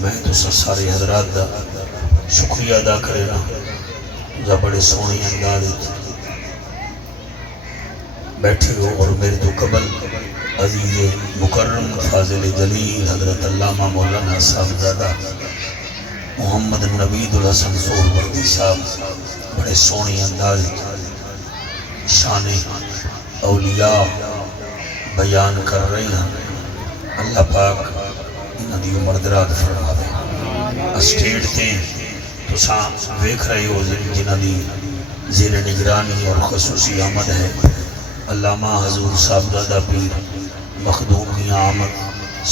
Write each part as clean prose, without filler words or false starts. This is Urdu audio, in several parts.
میں تو سارے حضرات دا شکریہ ادا کرنا یا بڑے سونے انداز بیٹھے ہو اور میرے تو قبل عزیز مکرم فاضل جلیل حضرت علامہ مولانا صاحبزادہ محمد نوید الحسن سہروردی صاحب بڑے سونے انداز شان اولیاء بیان کر رہے ہیں. اللہ پاک انہاں دی عمر دراز فرماوے. اسٹیٹ تے تساں ویکھ رہے ہو جنہاں دی زیر نگرانی اور خصوصی آمد ہے علامہ حضور صاحبزادہ پیر مخدوم میاں احمد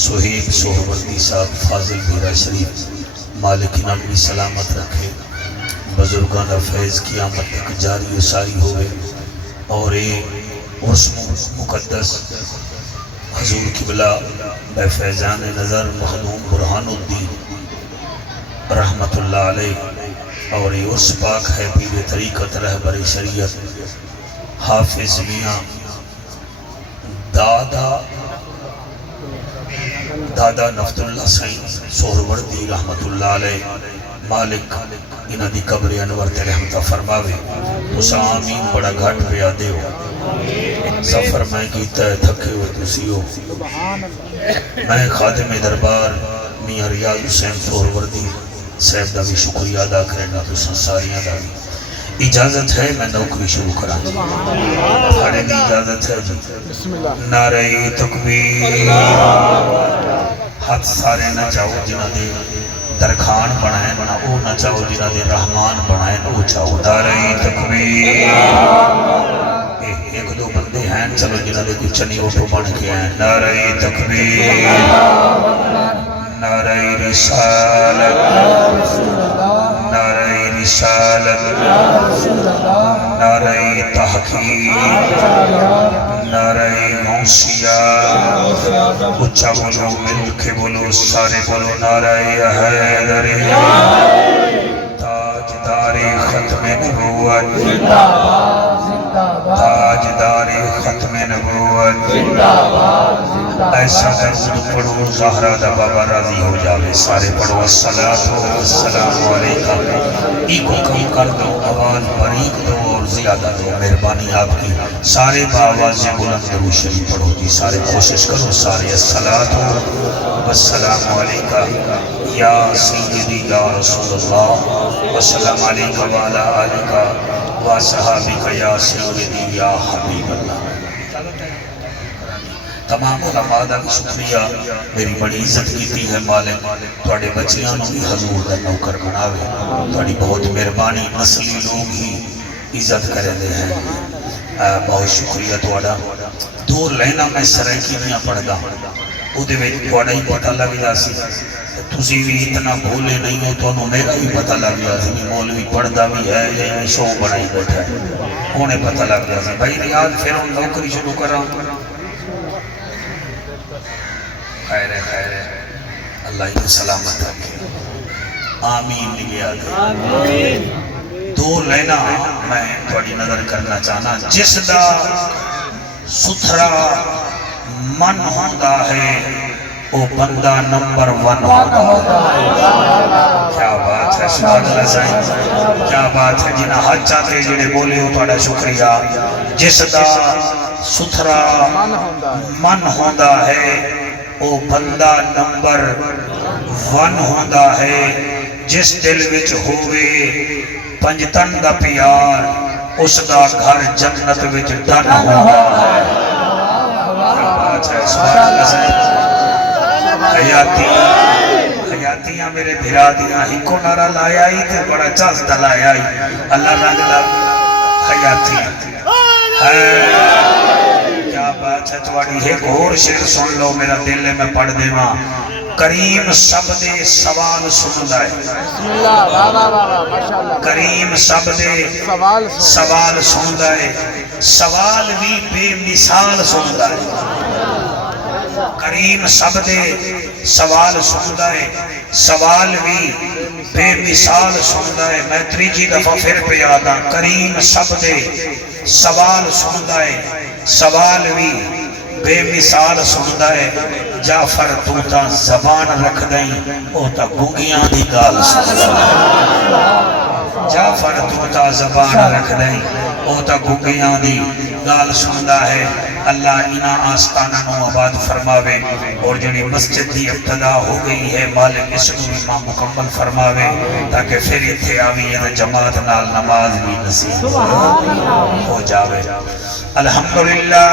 سہیب سہروردی صاحب فاضل بیرا شریف. مالک انہاں بھی سلامت رکھے, بزرگاں دا فیض قیامت تک جاری و ساری ہوئے اور اس مقدس حضور قبلہ بے فیضان نظر مخدوم برہان الدین رحمت اللہ علیہ اور اس پاک ہے پیر طریقت رہبر شریعت حافظ میاں دادا نفت اللہ سائن سہروردی رحمت اللہ علیہ. مالک انہاں دی قبر انور تے رحمتہ فرماوے. تساں آمین بڑا گھٹ پہ آدے ہو, سفر میں کیتا ہے تھکے ہوئے تسی ہو. میں خادم دربار میاں ریاض حسین سہروردی صاحب دا بھی شکریہ ادا کرنا تساں ساریاں دا بھی. اجازت ہے میں نوکری شروع کرا جی, تھاڑے دی اجازت ہے جی. نعرہ تکبیر. ہاتھ سارے نہ چاہو جنہ دے درخان بنائیں نہ او نہ چاہو جنہ دے رحمان بنائیں او چاہو. نعرہ تکبیر. ایک دو بندے ہیں چلو جنہ دے کچھ چنی اوٹو بن کے ہیں. نعرہ تکبیر. نعرہ رسالت. نعرہ رسالت. نعرہ تحقیق. نعرہ غوثیہ. اچھا بولو مل کے بولو سارے بولو. نعرہ حیدری. تاجدار ختم نبوت. تاجدار ختم نبوت. ایسا درود پڑھو زہرہ دا بابا راضی ہو جاوے. سارے پڑھو الصلاۃ والسلام علیکہ. ایک کم کر دو, آواز باریک دو اور زیادہ دو, مہربانی آپ کی. سارے باواز بلند درود شریف پڑھو جی. سارے کوشش کرو سارے. الصلاۃ والسلام علیکہ یا سیدی یا رسول اللہ. والسلام علیکہ وعلی آلکہ وصحابکہ یا سیدی یا حبیب اللہ. تمام علماء دا شکریہ, میری بڑی عزت کیتی ہے مالک. تھوڑے بچیاں نو بھی حضور دا نوکر بناوے. تھوڑی بہت مہربانی, نسلی لوگ ہی عزت کرے دے ہیں. بہت شکریہ تھوڑا. دو لینا میں سرائکی نہیں پڑھدا, او دے ویچ تھوڑا ہی پتہ لگ جا سی. تسی بھی اتنا بھولے نہیں ہو تو انہوں میرا بھی پتہ لگ جا سی. مولوی پڑھدا بھی ہے یا شو بڑھائی بیٹھا ہے, انہیں پتہ لگ جا سی. بھائی ریاض پھر ہم نوکری شروع کر رہا ہوں. خیر ہے, خیر ہے, اللہ انہیں سلامت رکھے. آمین لگے آگے. دو لینا میں تھوڑی نظر کرنا چاہنا. جس دا ستھرا من ہوندہ ہے وہ بندہ نمبر 1 ہوتا ہے. کیا بات ہے, سبحان اللہ سائن, کیا بات ہے. جنہ حج چاہتے جنہیں بولے ہو تھوڑا شکریہ. جس دا ستھرا من ہوندہ ہے وہ بندہ نمبر 1 ہوندہ ہے. جس دل وچ ہوئے پنجتن دا پیار اس دا گھر جنت وچ ڈن ہوندہ ہے. کیا بات ہے, سبحان اللہ سائن. حیاتیاں میرے بھرا دیاں ہی کو نعرہ لایا ہی تے بڑا چاہتا لایا ہی. اللہ رنگ لگ حیاتیاں. کیا بات ہے تواڑی. ایک اور شعر سن لو میرا دل میں پڑھ دے ماں. کریم سب دے سوال سن دائے. کریم سب دے سوال سن دائے. سوال بھی بے مثال سن دائے. کریم سب دے سوال سندا ہے, سوال بھی بے مثال سندا ہے. میں تریجی دفعہ پھر پہ یادا. کریم سب دے سوال سندا ہے, سوال بھی بے مثال سندا ہے جعفر تو تا زبان رکھ دیں او تا گنگیاں دی گال سندا ہے جعفر تو تا زبان رکھ دیں او تا گنگیاں دی گال سندا ہے اللہ انہاں آستانہ نو آباد فرماوے اور جنہی مسجد دی ابتدا ہو گئی ہے مالک اس کو امام مکمل فرماوے تاکہ پھر اتھے آویے جماعت نال نماز بھی نصیب ہو جاوے الحمدللہ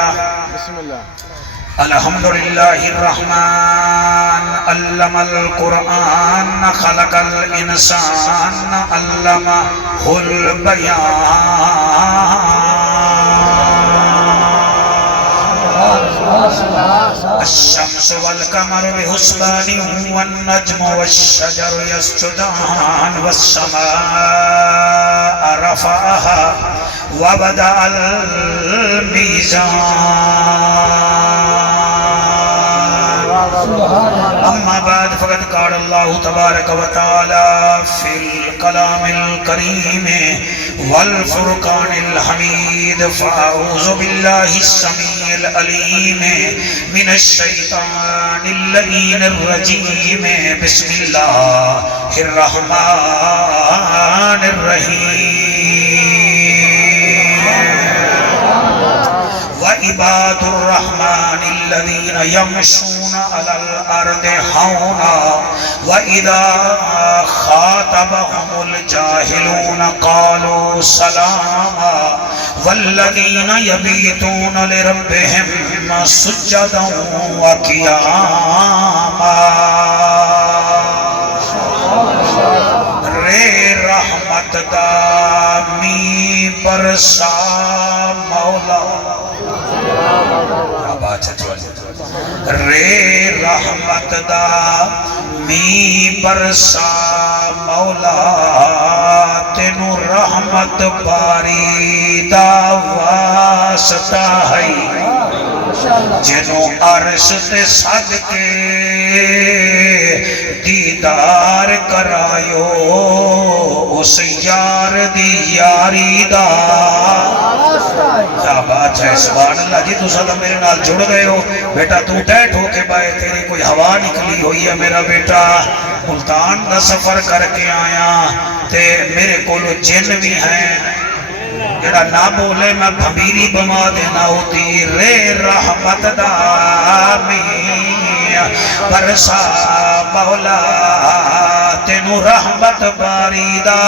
الحمدللہ الرحمن علم القرآن خلق الانسان علمہ البیان الشمس والقمر بحسبان والنجم والشجر يسجدان والسماء رفعها وبدأ الميزان أما بعد فقد قال الله تبارك وتعالى في الكلام الكريم والفرقان الحميد فأعوذ بالله السميع العليم من الشيطان اللعين الرجيم بسم الله الرحمن الرحيم وعباد الرحمن الذين يمشون على الأرض هونا وإذا خاطبهم الجاهلون قالوا سلاما والذين يبيتون لربهم سجدا وقياما رے رحمت دا می برسا مولا رے رحمت دا می برسا مولا تینو رحمت باری دا واسطہ ہے جنو عرش تے صدقے دیدار کرایو اس یار دی یاری دا کیا بات ہے سبحان اللہ جی تو سادہ میرے نال جڑ گئے ہو بیٹا تو ٹیٹ ہو کے بائے تیری کوئی ہوا نکلی ہوئی ہے میرا بیٹا ملتان دا سفر کر کے آیا تے میرے کولو جن بھی ہیں جڑا نہ بولے میں بھمیری بما دینا ہوتی رے رحمت دا می برسا مولا تینو رحمت باری دا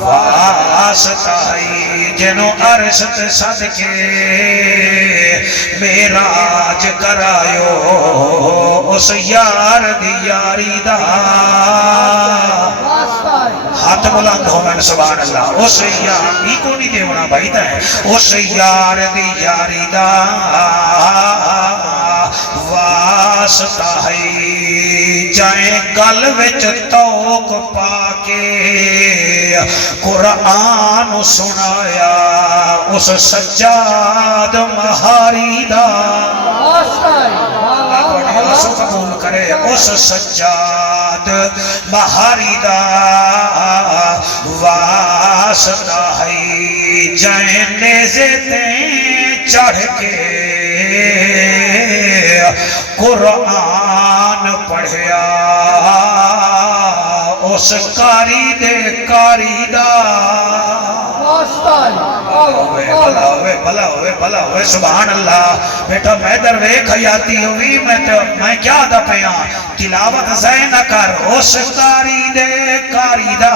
واسطہ ہے جنو عرش تے صدقے میراج کرایو اس یار دی یاری دا ہاتھ بلند ہو میں سبحان اللہ اس یاری کو نہیں دیونا بھائی دا ہے اس یار دی یاری دا واسطہ ہے جائیں گل وچ توق پاکے قرآن سنایا اس سجاد مہاری دا اللہ قبول کرے اس سجاد مہاری دا واسطہ ہے جائیں نیزے تیں چڑھ کے قرآن پڑھیا اس کاری دے کاری دا بھلا ہوئے سبحان اللہ بیٹا میں درویک حیاتی ہوئی میں کیا دا پیاں تلاوت زینہ کر اس کاری دے کاری دا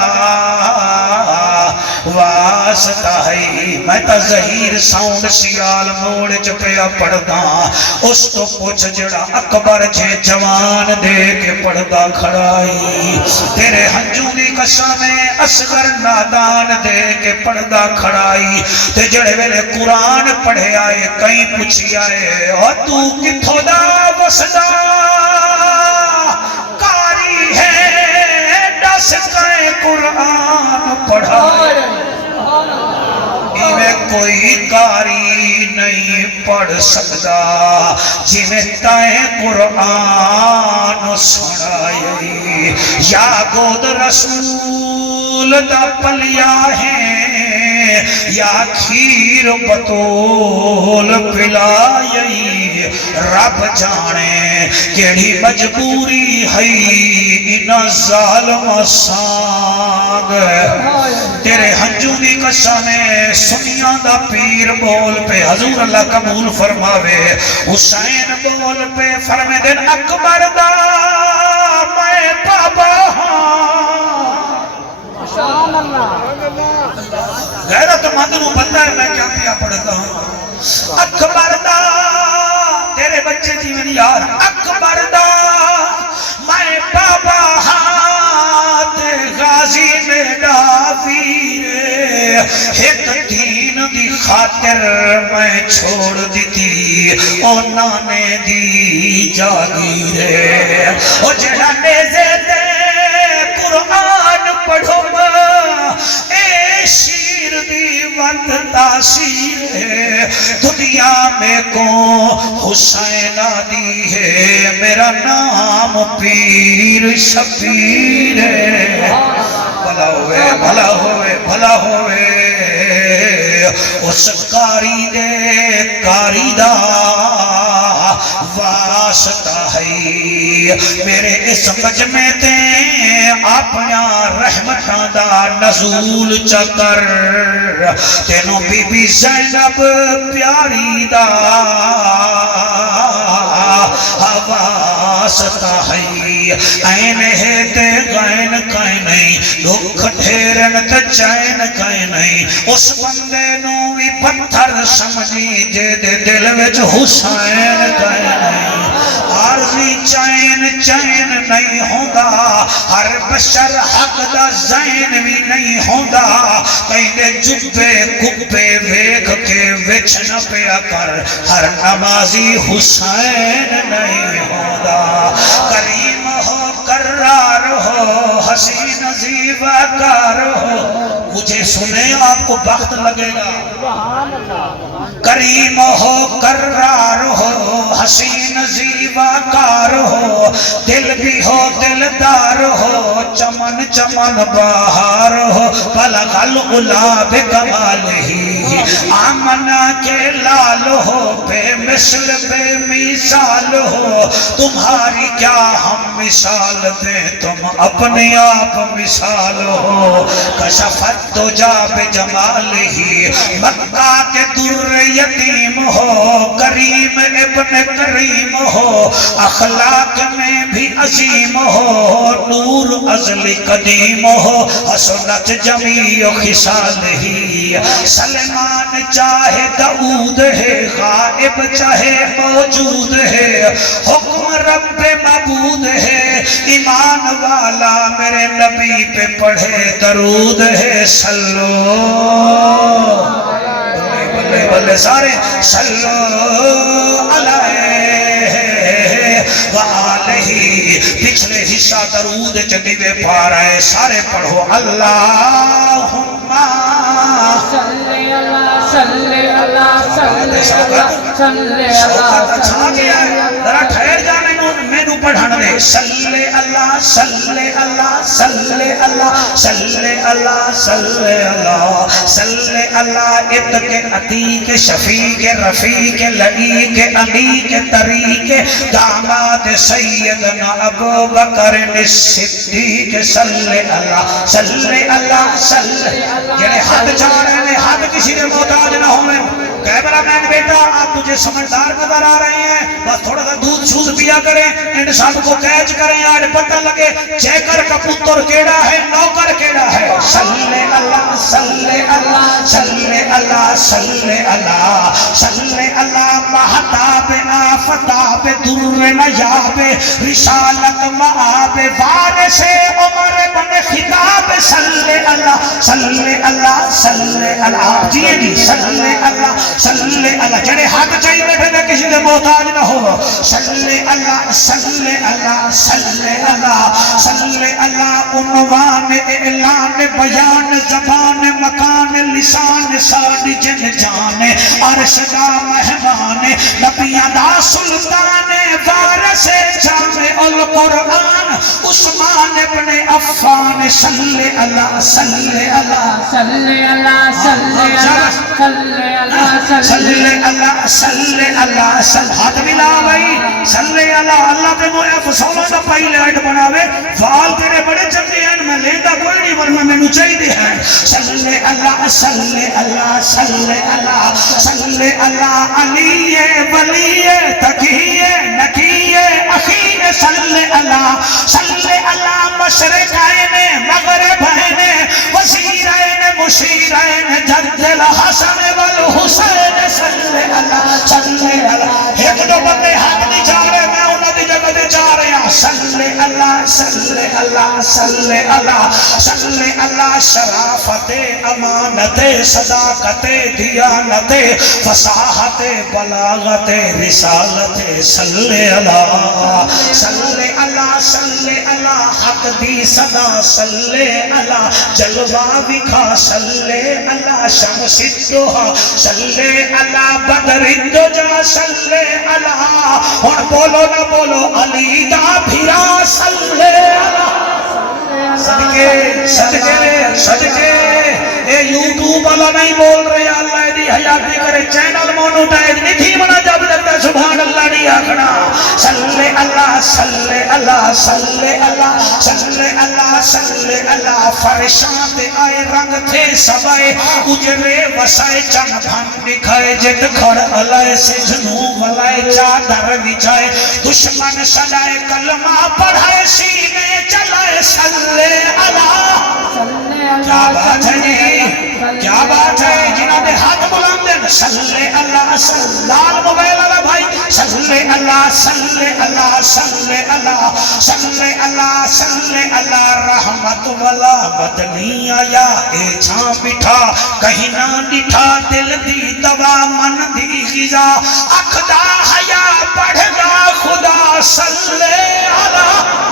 واسطہ ہے میں تا ظہیر ساؤنڈ سیال موڑ چپیا پڑھدا اس تو پوچھ جڑا اکبر چھے جوان دے کے پڑھدا کھڑائی تیرے ہنجوں دی قسم اصغر نادان دے کے پڑھدا کھڑائی تے جڑے ویلے قرآن پڑھے آئے کہیں پوچھی آئے اور تو کتھو دا وسدا کاری ہے دس کہیں قرآن پڑھائے میں کوئی کاری نہیں پڑھ سکتا جی میں تائیں قرآن سنائی یا گود رسول دا پلیا ہے یا کھیر بطول پلائی رب جانے کیڑی مجبوری ہے انہ ظالم سانگ تیرے ہنجو دی قسمیں سنیاں دا پیر بول پہ حضور اللہ قبول فرماوے حسین بول پہ فرمے دن اکبر دا میں بابا غیرت مند نو پتہ ہے میں کیا پیا پڑھتا ہوں اکبر دا تیرے بچے جیون یار اکبر دا میں بابا ہاتھ غازی میرا ویر ایک دین دی خاطر میں چھوڑ دیتی او نانے دی جاگیرے او جڑا نیزے دے قرآن پڑھو اے شیر دی وقت تاثیر ہے دنیا میں کو حسین دی ہے میرا نام پیر شبیر ہے بھلا ہوئے بھلا ہوئے بھلا ہوئے اس کاری دے کاری دا واسطہ ہے میرے اس مجمع تے اپنا رحمتاں دا نزول چکر تینوں بی بی زینب پیاری دا واسطہ ہے این ہے تے غین کائیں نہیں دکھ ٹھیرن تے چین کائیں نہیں اس بندے نو بھی پتھر سمجھی جے دے دل وچ حسین کائیں نہیں عارضی چین چین نہیں ہوندہ ہر بشر حق دا زین بھی نہیں ہوندہ کہیں دے جبے کبے ویکھ کے وچ نہ پیا کر ہر نمازی حسین نہیں ہوندہ کریم ہو کرار ہو حسین زیبہ کار ہو مجھے سنے آپ کو بخت لگے گا کریم ہو کرار ہو حسین زیبہ کار ہو دل بھی ہو دلدار ہو چمن چمن بہار ہو بلغ الغلاب کمال ہی آمنہ کے لال ہو بے مثل بے مثال ہو تمہاری کیا ہم مثال دیں تم اپنے آپ مثال ہو کشفت تو جا بے جمال ہی مکہ کے در یتیم ہو کریم ابن کریم ہو اخلاق میں بھی عظیم ہو نور ازل قدیم ہو حسنت جمیع خصال ہی سلمان چاہے دعود ہے غائب چاہے موجود ہے حکم رب معبود ہے ایمان والا میرے نبی پہ پڑھے درود ہے صلو بلے بلے سارے صلو علیہ وآلہ پچھلے حصہ درود چکیوے پا رہے سارے پڑھو اللہم صلی اللہ صلی اللہ صلی اللہ ذرا ٹھہر جا میں نو پڑھن دے صلی اللہ صلی اللہ صلی اللہ صلی اللہ صلی اللہ صلی اللہ اتق عتیق شفیق رفیق لعیق علیق طریق داماد سیدنا ابو بکر صدیق صلی اللہ صلی اللہ صلی یعنی حد چاہ رہے ہیں حد کسی نے محتاج نہ ہوئے کیمرہ مین بیٹا آپ مجھے سمجھدار نظر آ رہے ہیں بس تھوڑا سا دودھ شوز پیا کریں ان سب کو کیچ کریں آج پتہ لگے چیکر کا پتر کیڑا ہے نوکر کیڑا ہے صلی اللہ صلی اللہ صلی اللہ صلی اللہ صلی اللہ مہتاب آفتاب در نیاب رسالت معاب وارث عمر بن خطاب صلی اللہ صلی اللہ صلی اللہ جیے جی صلی اللہ صلی اللہ جڑے حد چاہیے بیٹھے نہ کسی دے محتاج نہ ہو صلی اللہ صلی اللہ صلی اللہ صلی اللہ عنوان اعلان بیان زبان مکان لسان ساڈ جن جان عرش دا مہمان نبیاں دا سلطان وارث جامع القرآن عثمان ابن عفان صلی اللہ صلی اللہ صلی اللہ صلی اللہ صلی اللہ صلی اللہ صلی اللہ ہاتھ ملا بھائی صلی اللہ اللہ تے مو افسانہ دا پائلٹ بناوے فال تیرے بڑے چنگے ہیں میں لیندہ کوئی نہیں ورنہ میں نو چاہیے ہے صلی اللہ صلی اللہ صلی اللہ صلی اللہ علی ولی تقی نقی اخی صلی اللہ مشرقین مغربین وزیرین مشیرین جد الحسن والحسین صلی اللہ ایک دو بندے حق نہیں چاہ رہے میں انہوں دی جگہ دے چاہ رہے ہیں صلی اللہ صلی اللہ صلی اللہ صلی اللہ شرافت امانت صداقت دیانت فصاحت بلاغت رسالت صلی اللہ صلی اللہ صلی اللہ حق دی صدا صلی اللہ جلوہ بکھا صلی اللہ شمس الدوحہ صلی اللہ بدر الدجا صلی اللہ اور بولو نہ بولو علی دا بھیرا صلی اللہ صدقے صدقے صدقے اے یوٹیوب والا نہیں بول رہے اللہ دی حیات نہیں کرے چینل مونوٹائز نہیں تھی منا جب لگتا سبحان اللہ نہیں آکھنا صلی اللہ صلی اللہ صلی اللہ صلی اللہ صلی اللہ فرشان دے آئے رنگ تھے سبائے اجرے وسائے چن بھن دکھائے جت کھڑ علائے سے جنو ولائے چادر بچائے دشمن سجائے کلمہ پڑھائے سینے چلائے صلی اللہ کیا بات ہے کیا بات ہے جنہوں نے ہاتھ بلند دیں صلی اللہ لال موبائل والا بھائی صلی اللہ صلی اللہ صلی اللہ صلی اللہ صلی اللہ رحمت والا بدنی آیا اے چھاں بٹھا کہیں نہ ڈٹھا دل دی دوا من دی غذا اکھدا حیا پڑھدا خدا صلی اللہ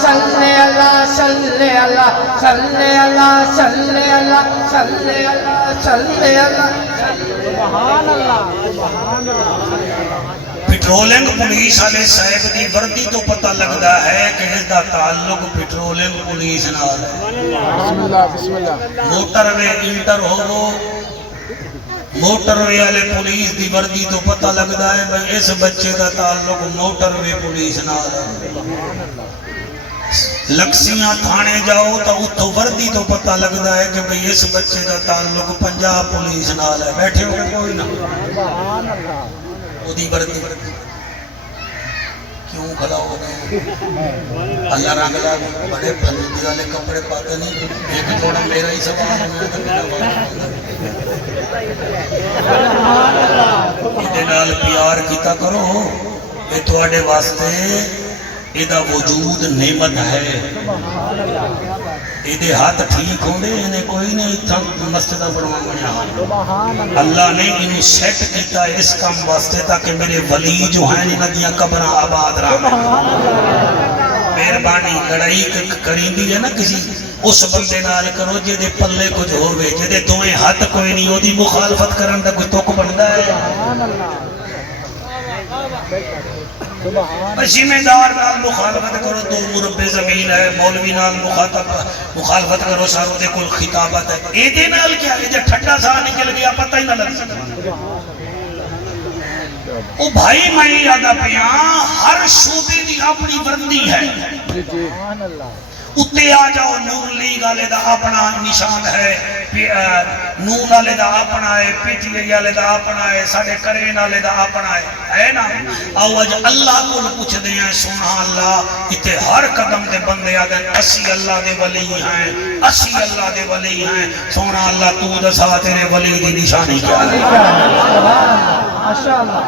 صلی اللہ صلی اللہ صلی اللہ صلی اللہ صلی اللہ صلی اللہ سبحان اللہ پیٹرولنگ پولیس والے صاحب دی وردی تو پتہ لگتا ہے کہ اس دا تعلق پیٹرولنگ پولیس نال ہے بسم اللہ موٹر وے انٹر ہوو موٹر وے والے پولیس دی وردی تو پتہ لگتا ہے بھئی اس بچے دا تعلق موٹر وے پولیس نال ہے لکسیاں تھانے جاؤ تو اتھو وردی تو پتہ لگتا ہے کہ بھئی اس بچے کا تعلق پنجاب پولیس نال ہے بیٹھے ہو کوئی نہ دی وردی کیوں کھلا ہو گئے اللہ رنگ لا بڑے پھلوٹی والے کپڑے پاتے نہیں ایک تھوڑا میرا ہی سوال ہے میں نال پیار کیتا کرو یہ تواڈے واسطے ایدہ وجود نعمت ہے ایدے ہاتھ ٹھیک ہوندے انہیں کوئی نہیں تھا مسجدہ بڑھوان بنیا اللہ نے انہیں سیٹ کیتا ہے اس کام واسطے تاکہ میرے ولی جو ہیں ندیاں قبرہ آباد رہا مہربانی لڑائی کریں دی ہے نا کسی اس بندے نال کرو جے دے پلے کچھ ہوئے جے دے دوئیں ہاتھ کوئی نہیں ہو دی مخالفت کرن دا کوئی توک بندہ ہے زمیندار نال مخالفت کرو دو مربع زمین ہے مولوی نال مخالفت کرو ساروں دے کل خطابت ہے ایدے نال کیا ہے جب ٹھٹا سا نکل گیا پتہ ہی نہ لگ سکتا او بھائی میں یادہ پیاں ہر شعبے دی اپنی وردی ہے اتے آ جاؤ نور لیگ والے دا اپنا نشان ہے نور والے دا اپنا ہے پی ٹی آئی والے دا اپنا ہے ساڈے کرین والے دا اپنا ہے نا آؤ اج اللہ کو پوچھ دے ہیں سبحان اللہ اتے ہر قدم دے بندے آ گئے اسی اللہ دے ولی ہیں اسی اللہ دے ولی ہیں سونا اللہ تو دسا تیرے ولی دی نشانی کیا ہے ماشاءاللہ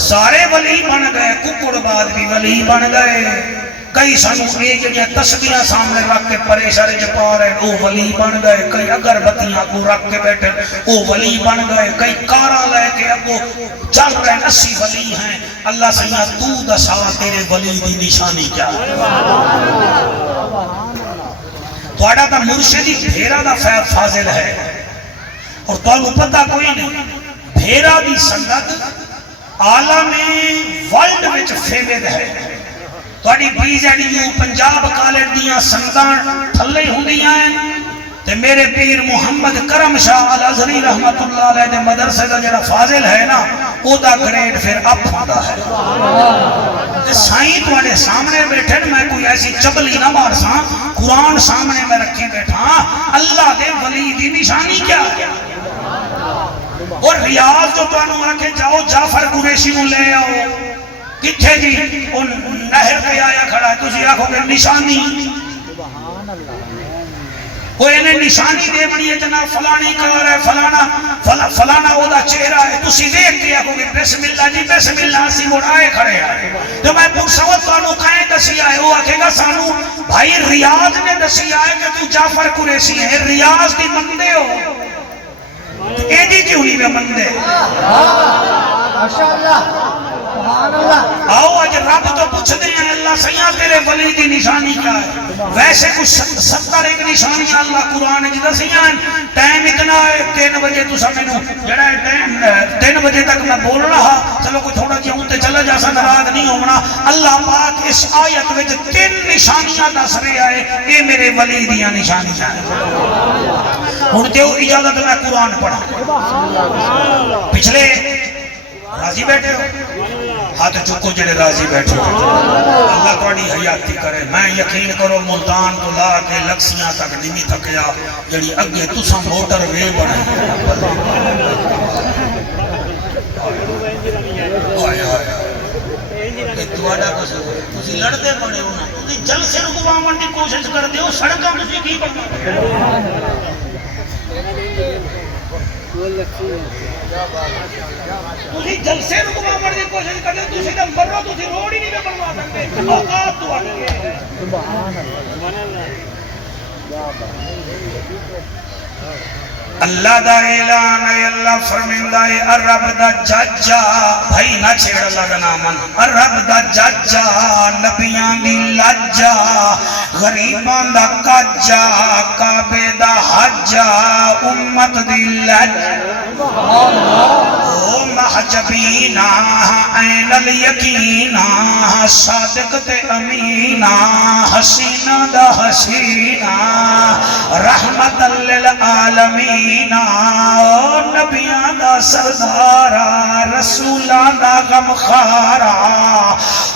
سارے ولی بن گئے ککڑ بعد بھی ولی بن گئے کئی سانوں ایک جگہ تسبیحاں سامنے رکھ کے پریشانی جپا رہے وہ ولی بن گئے کئی اگربتیاں کو رکھ کے بیٹھے وہ ولی بن گئے کئی کارا لے کے اب چل رہے ہیں اسی ولی ہیں اللہ سیاں تو دسا تیرے ولی دی نشانی کیا ہے توڑا تا مرشدی بھیرا دا فاضل ہے اور تو پتہ کوئی نہیں بھیرا دی سنگت عالم ورلڈ وچ فیمد ہے تھوڑی PZU پنجاب کالج دیاں سنگاں تھلے ہوندیاں ہیں تے میرے پیر محمد کرم شاہ الازہری رحمت اللہ علیہ دے مدرسے دا جڑا فاضل ہے نا او دا گریڈ پھر اپ ہوندا ہے تے سائیں تواڈے سامنے بیٹھے میں کوئی ایسی چبلی نہ مارساں قرآن سامنے میں رکھی بیٹھا اللہ دے ولی دی نشانی کیا ہے اور ریاض جو تانوں آکے جاؤ جعفر قریشی نوں لے آؤ کتھے جی ان نہر پہ آیا کھڑا ہے تسی آکھو گے نشانی وہ انہیں نشانی دے بڑی ہے جناب فلانی کار ہے فلانا او دا چہرہ ہے تسی دیکھ کے آکھو گے بسم اللہ جی بسم اللہ سی مڑ آئے کھڑے آئے تو میں پرسوت تانوں کہیں دسی آئے وہ آکھے گا سانو بھائی ریاض نے دسی آئے کہ تو جعفر قریشی ہے ریاض دی مندے ہو ایدی کیوں نہیں میں مندے آؤ آج رب تو پوچھ دیں اللہ سیاں تیرے ولی دی نشانی کیا ہے ویسے کچھ 70 ایک نشانی اللہ قرآن جدہ سیاں ٹائم اتنا ہے 3 بجے تو سمجھنو جڑا ہے ٹائم 3 بجے تک میں بول رہا چلو کوئی تھوڑا جی ہوں تے چلا جا سا نراغ نہیں ہونا اللہ پاک اس آیت میں 3 نشانیاں دس رہے آئے اے میرے ولی دیاں نشانیاں ہوں دیو اجازت میں قرآن پڑھا پچھلے راضی بیٹھے ہو ہاتھ چکو جڑے راضی بیٹھے ہو اللہ توڑی حیاتی کرے میں یقین کرو ملتان تو لا کے لکسیاں تک نمی تھکیا جڑی اگے تسا موٹر وے بڑھے آئے آئے تواڈا قصور تسی لڑدے پڑے ہو نا تسی جلسے رکواون دی کوشش کردے ہو سڑکاں تسی کی بننا تسی جلسے رکواون دی کوشش کردے تسی تے مرو تسی روڈ ہی نہیں بنوا سکتے اوقات تو اگے سبحان اللہ دا اعلان ہے اللہ فرمیندہ ہے الرب دا جاجا بھائی نہ چھیڑ اللہ دا نامن الرب دا جاجا نبیان دی لاجا غریبان دا کاجا کعبے دا حجا امت دی لاجا او محجبینا این الیقینا صادق تے امینا حسینہ دا حسینہ رحمت للعالمین نبیان دا سردارا رسولان دا غمخارا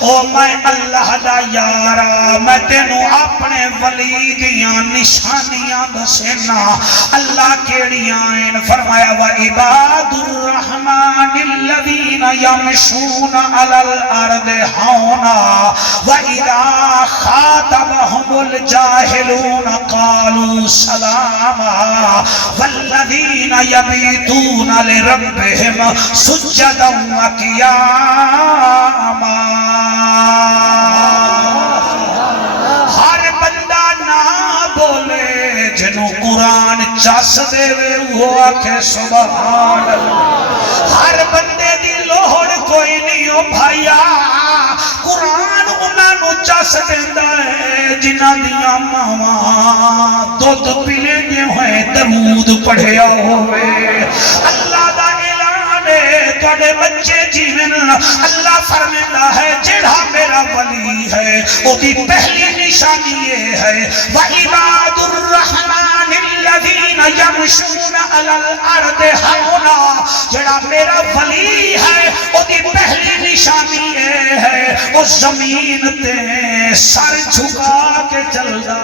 او میں اللہ دا یارا میں تینوں اپنے ولی دیاں نشانیاں دسینا اللہ کیڑیاں ان فرمایا وعباد الرحمن الذین یمشون علی الارض ہونا وَإِذَا خَاطَبَهُمُ الْجَاهِلُونَ قَالُوا سَلَامًا وَالَّذِينَ يَبِيتُونَ لِرَبِّهِمْ سُجَّدًا وَقِيَامًا ہر بندہ نہ بولے جنوں قرآن چاس دے وہ آکھے سبحان اللہ ہر بندے دی لوڑ کوئی نہیں ہو بھائیا قرآن انہاں نو چاس دیندہ ہے جنہاں دیاں ماما دودھ پیلے گے ہوئے درود پڑھیا ہوئے اللہ دا اعلان ہے توڑے بچے جیون اللہ فرمیندہ ہے جڑا میرا ولی ہے او دی پہلی نشانی یہ ہے وَعِبَادُ الرَّحْمَانِ الَّذِينَ يَمْشُونَ عَلَى الْأَرْضِ هَوْنًا جڑا میرا ولی ہے او دی پہلی نشانی یہ ہے او زمین تے سر جھکا کے چل جا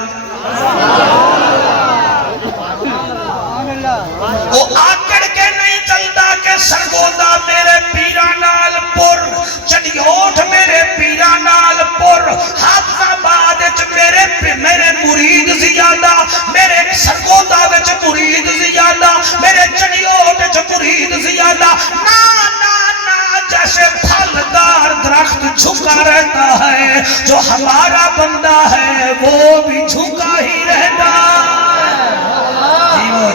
وہ آکڑ کے نہیں چلتا کہ سرگودا میرے پیرانال پر چڑیوٹ میرے پیرانال پر حافظ آباد میرے مرید زیادہ میرے سرگودا وچ مرید زیادہ میرے چڑیوٹ مرید زیادہ نا نا نا جیسے پھلدار درخت جھکا رہتا ہے جو ہمارا بندہ ہے وہ بھی جھکا ہی رہتا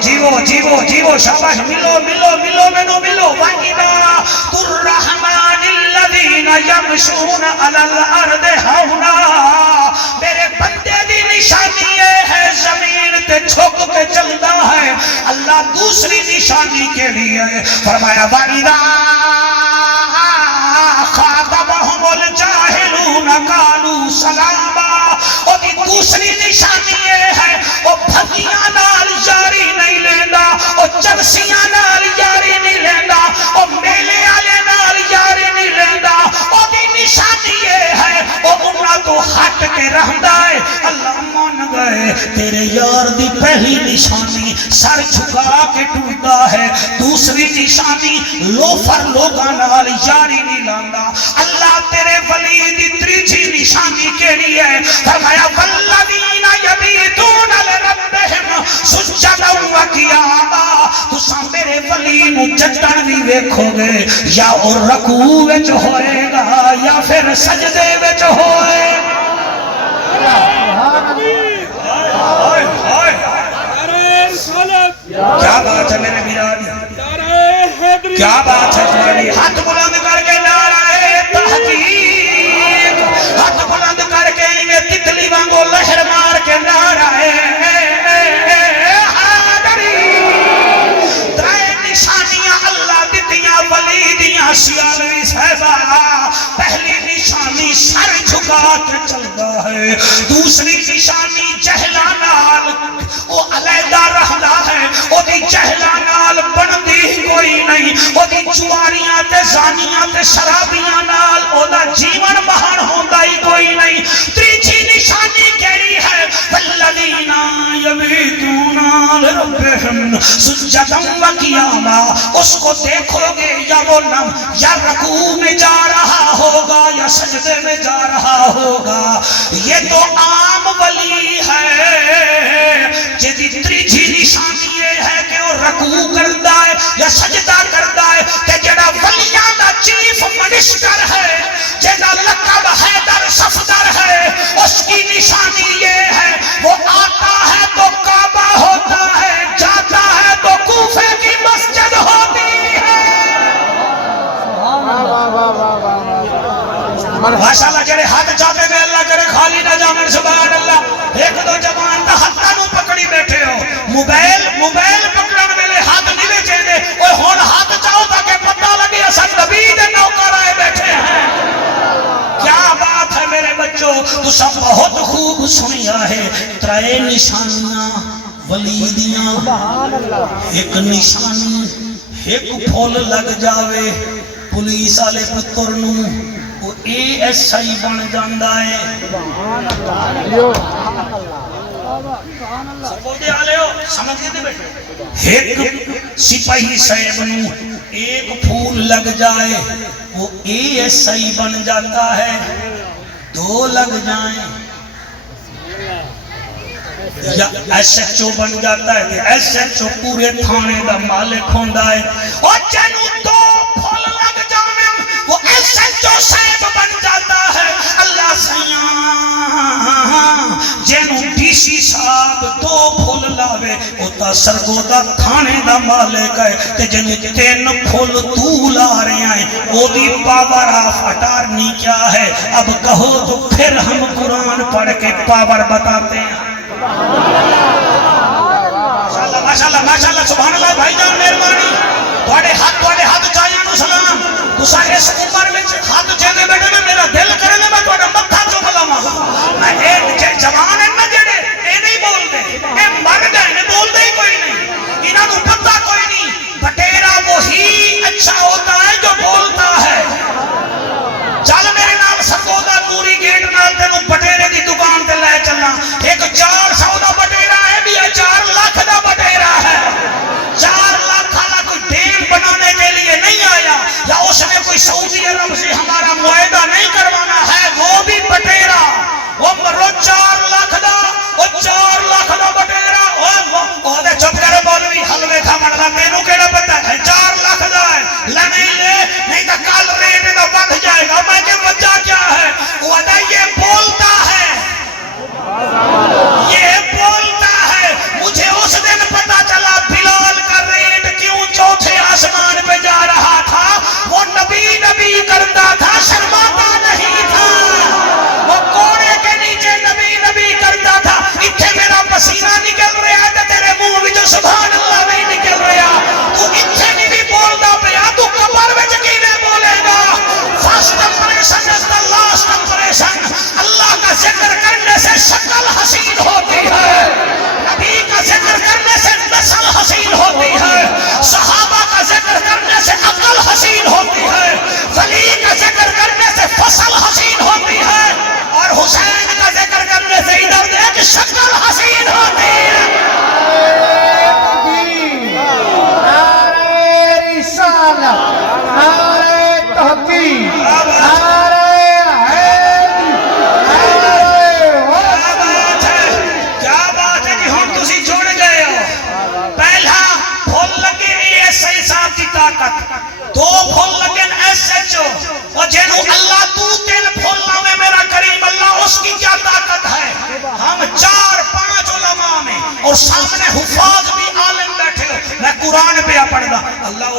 جیو جیو جیو شاباش ملو ملو ملو منو ملو وَعِبَادُ الرَّحْمَانِ الَّذِينَ يَمْشُونَ عَلَى الْأَرْضِ هَوْنًا میرے بندے دی نشانی ہے زمین تے جھک کے چلتا ہے اللہ دوسری نشانی کے لیے فرمایا وَإِذَا خَاطَبَهُمُ الْجَاهِلُونَ قَالُوا سلاما او دی دوسری نشانی یہ ہے او بھتیاں نال یاری نہیں لیندا او چرسیاں نال یاری نہیں لیندا او میلے والے نال یاری نہیں لیندا او دی نشانی یہ ہے او انہاں تو ہٹ کے رہندا ہے اللہ مان گئے تیرے یار دی پہلی نشانی سر جھکا کے ٹوٹتا ہے دوسری نشانی لوفر لوگاں نال یاری نہیں لاندا اللہ تیرے ولی دی تیجی نشانی کیڑی ہے فرمایا والذین یبیتون لربہم سجدا و قیاما تساں میرے ولی نو جتن وی ویکھو گے یا او رکوع وچ ہوئے گا یا پھر سجدے وچ ہوئے کیا بات ہے میرے میران کیا بات ہے تمہاری ہاتھ بلند کر کے نعرہ تحقیق ہاتھ بلند کر کے یہ تتلی وانگو لہر مار کے نعرہ حیدری ترائے نشانیاں اللہ دیتیاں ولی دیاں سیالوی صاحبہ پہلی نشانی سر جھکا کے چلتا ہے دوسری نشانی جہلانال وہ علیحدہ رہنا ہے وہ دی جہلانال بندی کوئی نہیں وہ دی چواریاں تے زانیاں تے شرابیاں نال وہ دا جیون بہن ہوندہ ہی کوئی نہیں تیجی نشانی کہی ہے والذین یبیتون لربہم سجدا و قیاما اس کو دیکھو گے یا وہ نم یا رکوع میں جا رہا ہوگا یا سجدے میں جا رہا ہوگا یہ تو عام ولی ہے جدی تیجی نشانی یہ ہے کہ وہ رکوع کرتا ہے یا سجدہ کرتا ہے کہ جڑا ولیاں دا چیف منسٹر ہے جڑا لقب حیدر صفدر ہے اس کی نشانی یہ ہے وہ آتا ہے تو کعبہ ہوتا ہے جاتا ہے تو کوفے کی مسجد ہوتی ہے ماشاءاللہ جڑے ہاتھ چاہتے گئے اللہ کرے خالی نہ جامن سبحان اللہ ایک دو جوان دا ہتھاں نو پکڑی بیٹھے ہو موبائل پکڑن ویلے ہاتھ نہیں بیچے دے اوے ہن ہاتھ چاہو تاکہ پتہ لگے اساں نبی دے نوکر آئے بیٹھے ہیں کیا بات ہے میرے بچوں تو سب بہت خوب سنیا ہے ترائے نشانیاں ولی دیاں ایک نشانی ایک پھول لگ جاوے پولیس والے پتر نو وہ ASI بن جاندا ہے سبودے آلے ہو سمجھ گئے بیٹھے ایک سپاہی صاحب نو ایک پھول لگ جائے وہ ASI بن جاتا ہے دو لگ جائیں یا SHO بن جاتا ہے SHO پورے تھانے دا مالک ہوندا ہے اور جنو دو پھول لگ جاویں وہ SHO صاحب بن جاتا ہے اللہ سیاں جنو DC صاحب دو پھول لاوے وہ تا سرگودا تھانے دا مالک ہے تے جنو تین پھول تو لا رہے ہیں وہ دی پاور آف اٹارنی کیا ہے اب کہو تو پھر ہم قرآن پڑھ کے پاور بتاتے ہیں ماشاءاللہ سبحان اللہ بھائی جان مہربانی تھوڑے ہاتھ چاہیے نو سلام تسا اس عمر وچ ہاتھ چیندے بیٹھے میں میرا دل کرے میں تہاڈا متھا چوم لاواں میں اے جوان ہیں نا جڑے اے نہیں بولدے اے مر گئے نے بولدے ہی کوئی نہیں انہاں نوں پتہ کوئی نہیں بٹیرا وہی اچھا ہوتا ہے جو بولتا ہے چل میرے نال سرگودا نوری گیٹ نال تینوں بٹیرے دی دکان تے لے چلنا ایک 400 دا بٹیرا ہے بھی 4 لاکھ دا بٹیرا ہے 4 لاکھ والا کوئی ڈیم بنانے کے لیے نہیں آیا یا اس نے کوئی سعودی عرب سے ہمارا معاہدہ نہیں کروانا ہے وہ بھی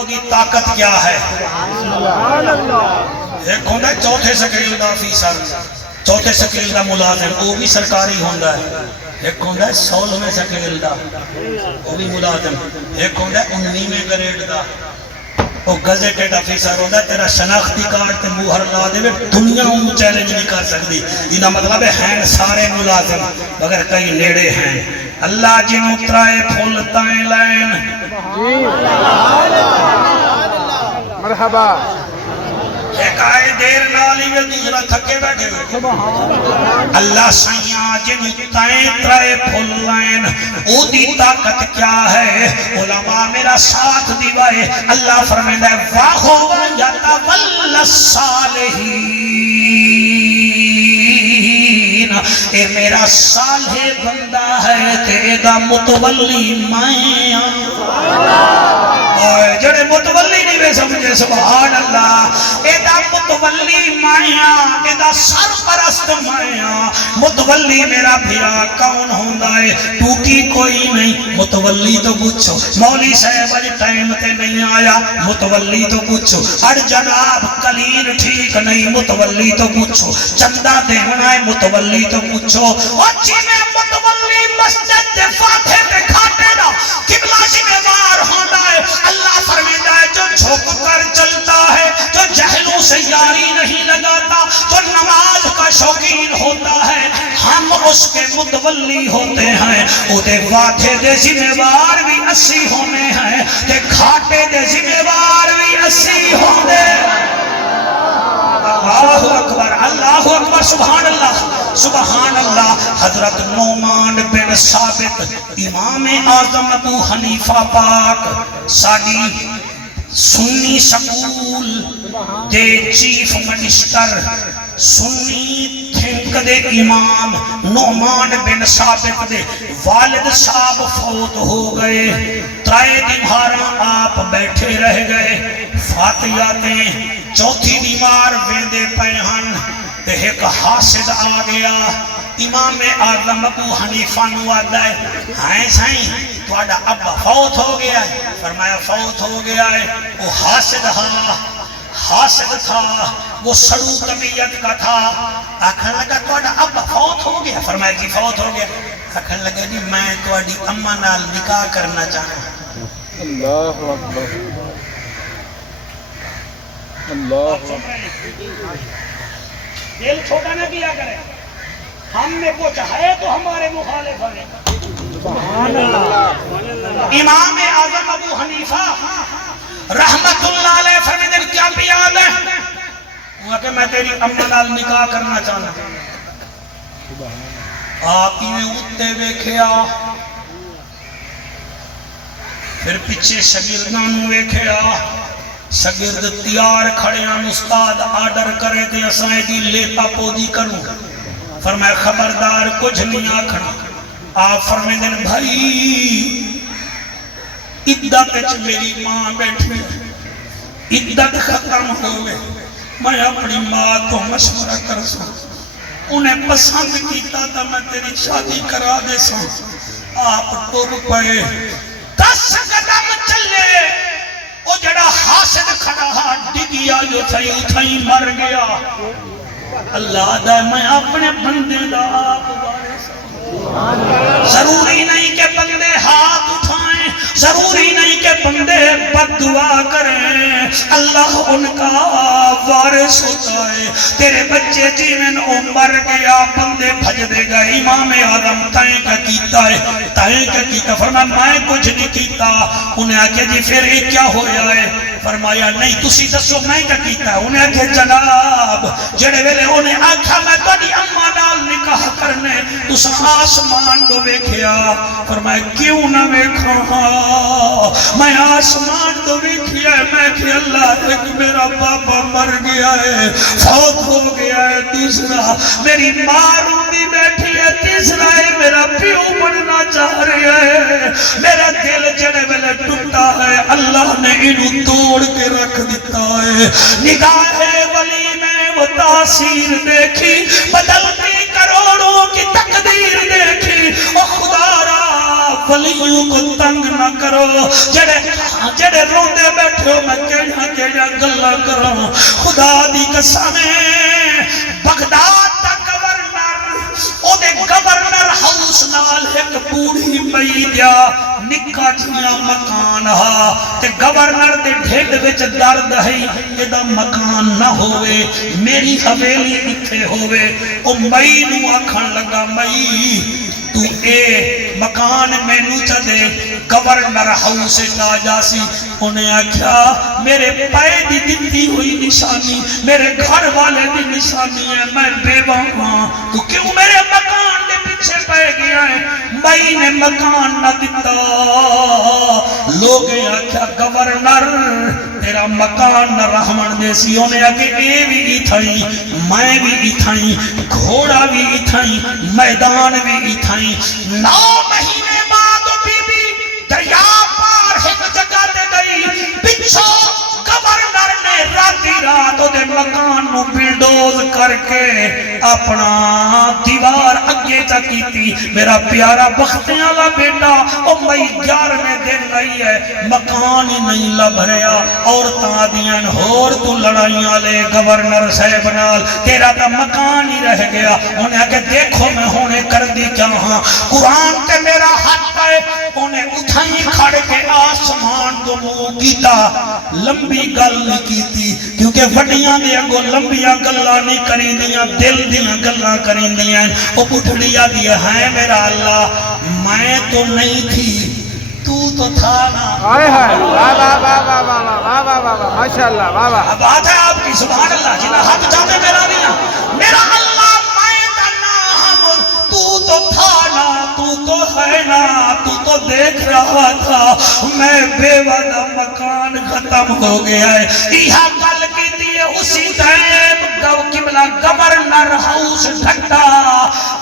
وہ دی طاقت کیا ہے. ایک ہوندہ ہے چوتھے سکیل دا افیسر, چوتھے سکیل دا ملازم, وہ بھی سرکاری ہوندہ ہے. ایک ہوندہ ہے 16ویں سکیل دا, وہ بھی ملازم. ایک ہوندہ ہے 19ویں گریڈ دا, وہ گزیٹڈ افیسر ہوندہ ہے. تیرا شناختی کارڈ تے موہر لا دے دنیا ہوں چیلنج نہیں کر سکتی. یہ مطلب ہے ہیں سارے ملازم مگر کئی نیڑے ہیں. اللہ جن اترائے پھول تائیں لائن. مرحبا. ایک آئے دیر نالی میں دوسرا تھکے بیٹھے ہوئے. اللہ سیاں جن تائیں ترائے پھول لائن, او دی طاقت کیا ہے؟ علماء میرا ساتھ دیوائے. اللہ فرمیدہ ہے وَاہُوَ يَتَوَلَّ الصَّالِحِينَ, اے میرا صالح بندہ ہے تے دا متولی میں. اور جڑے متولی نہیں میں سمجھے سبحان اللہ, اے دا متولی مائیاں, اے دا سرپرست مائیاں. متولی میرا بھیرا کون ہوندہ ہے؟ ٹوٹی کوئی نہیں. متولی تو پوچھو مولی صاحب اج ٹائم تے نہیں آیا, متولی تو پوچھو. اڑ جناب کلیر ٹھیک نہیں, متولی تو پوچھو. چندہ دینا ہے, متولی تو پوچھو. اچھی میں متولی مسجد دے فاتح دے کھاتے دا قبلہ ذمہ ہوندہ ہے. اللہ فرمیدہ ہے جو جھوک کر چلتا ہے, جو جہلوں سے یاری نہیں لگاتا, جو نماز کا شوقین ہوتا ہے, ہم اس کے متولی ہوتے ہیں. او دے واٹھے دے ذمہ وار بھی 80 ہونے ہیں, دے کھاٹے دے ذمہ وار بھی 80 ہونے. اللہ اکبر, اللہ اکبر, سبحان اللہ, سبحان اللہ. حضرت نعمان بن ثابت امام اعظم ابو حنیفہ پاک ساڈی سنی سکول دے چیف منسٹر, سنی تھنک دے امام نعمان بن ثابت دے والد صاحب فوت ہو گئے. ترائے دیمہاراں آپ بیٹھے رہ گئے. فاتحہ دیں چوتھی دیوار ویندے پہن تے ایک حاسد آ گیا. امام اعظم ابو حنیفہ نو آدھا ہے ہائیں سائیں توڑا ابا فوت ہو گیا ہے. فرمایا فوت ہو گیا ہے. وہ حاسد تھا, وہ سڑو طبیعت کا تھا. آکھن لگا توڑا ابا فوت ہو گیا. فرمایا جی فوت ہو گیا. آکھن لگا جی میں توڑی اممہ نال نکاح کرنا چاہتا ہوں. اللہ اکبر, اللہ. دل چھوٹا نہ کیا کرے, ہم نے کچھ ہے تو ہمارے مخالف ہیں. امام اعظم ابو حنیفہ رحمت اللہ علیہ فرمیدن کیا بیاد ہے؟ وہ کہ میں تیری امہ نال نکاح کرنا چاہتا ہوں. آپ ہی میں اتے بیکھیا, پھر پیچھے شاگردانوں بیکھیا. شاگرد تیار کھڑے ہیں, استاد آرڈر کرے تھے اسائیں دی لیتا پودی کروں. فرمایا خبردار کچھ نہیں آکھنا. آپ فرمیدن بھائی عدت وچ میری ماں بیٹھے, عدت ختم ہوئے, میں اپنی ماں تو مشورہ کر سوں, انہیں پسند کیتا تھا میں تیری شادی کرا دے سوں. آپ ٹر پئے, 10 قدم چلے, وہ جڑا حاسد کھڑا ڈگیا جو تھئی اتھائی مر گیا. اللہ دا میں اپنے بندے دا آپ وارث. ضروری نہیں کہ بندے ہاتھ اٹھائیں, ضروری نہیں کہ بندے بد دعا کریں, اللہ ان کا وارث ہوتا ہے. تیرے بچے جیون او مر گیا, بندے بھج دے گئے. امام اعظم تائیں کا کیتا ہے, تائیں کا کیتا. فرمایا میں کچھ نہیں کیتا. انہیں آکے جی پھر ایک کیا ہو رہا ہے؟ فرمایا نہیں تسی دسو میں کیا کیتا ہے. انہیں آکے جناب جڑے ویلے انہیں آکھا میں تاری اممہ نال نکاح کرنے تسا آسمان کو بیکھیا. فرمایا کیوں نہ بیکھا, میں آسمان کو بیکھیا ہے. میں کہ اللہ تک میرا بابا مر گیا ہے, فوت ہو گیا ہے. دوسرا میری ماں روندی بیٹھی ہے. تیسرا ہے میرا پیو بننا چاہ رہا ہے. میرا دل جڑے ویلے ٹوٹا ہے, اللہ نے انہوں توڑ کے رکھ دیتا ہے. نگاہ ولی میں وہ تاثیر دیکھی, بدلتی کروڑوں کی تقدیر دیکھی. او خدا را ولیوں کو تنگ نہ کرو جڑے روندے بیٹھے ہو میں کیڑا گلاں کراں خدا دی قسم بغداد دا گورنر ہاؤس نال ایک بوڑھی پئی دیا نکا جیا مکان ہا تے گورنر دے ڈھڈ وچ درد ہے ایدا مکان نہ ہوئے میری حویلی اتھے ہوئے او مئی نو آکھن لگا مئی تو اے مکان مینو چا دے گورنر ہاؤس آ جاسی انہیں آکھیا میرے پائے دی دتی ہوئی نشانی میرے گھر والے دی نشانی ہے میں بیوہ ہاں تو کیوں میرے مکان دے پیچھے پہ گیا ہے مئی نے مکان نہ دیتا لوگ آکھیا گورنر تیرا مکان نہ رحمن دے سی انہیں آکھے اے بھی اتھائی میں بھی اتھائی گھوڑا بھی اتھائی میدان بھی اتھائی 9 مہینے بعد بی بی دریا پار ایک جگہ دے گئی پچھو گورنر نے راتی رات دے مکان نو بلڈوز کر کے اپنا دیوار اگے چکی تھی میرا پیارا بختیاں والا بیٹا او مئی 11ویں دن نہیں ہے مکان ہی نہیں لب رہا عورتاں دیاں ہور تو لڑائیاں لے گورنر صاحب نال تیرا تا مکان ہی رہ گیا انہیں کہ دیکھو میں ہونے کر دی کیا ہاں قرآن تے میرا حق ہے انہیں اٹھائیں کھڑ کے آسمان کو منہ کیتا لمبی گل نہیں کیتی کیونکہ وڈیاں دے اگو لمبیاں گلاں نہیں کریں دیاں دل دیاں گلاں کریں دیاں او پٹھڑیا دیا ہے میرا اللہ میں تو نہیں تھی تو تھا نا آئے ہائے واہ واہ واہ واہ واہ واہ واہ واہ ماشاءاللہ واہ واہ اب بات ہے آپ کی سبحان اللہ جنہ حق چاہتے میرا دیا میرا اللہ میں تنہا تو تھا نا تو ہے نا تو دیکھ رہا تھا میں بے وعدہ مکان ختم ہو گیا ہے یہاں گل کی دیئے اسی ٹائم قبلہ گورنر ہاؤس ڈھٹا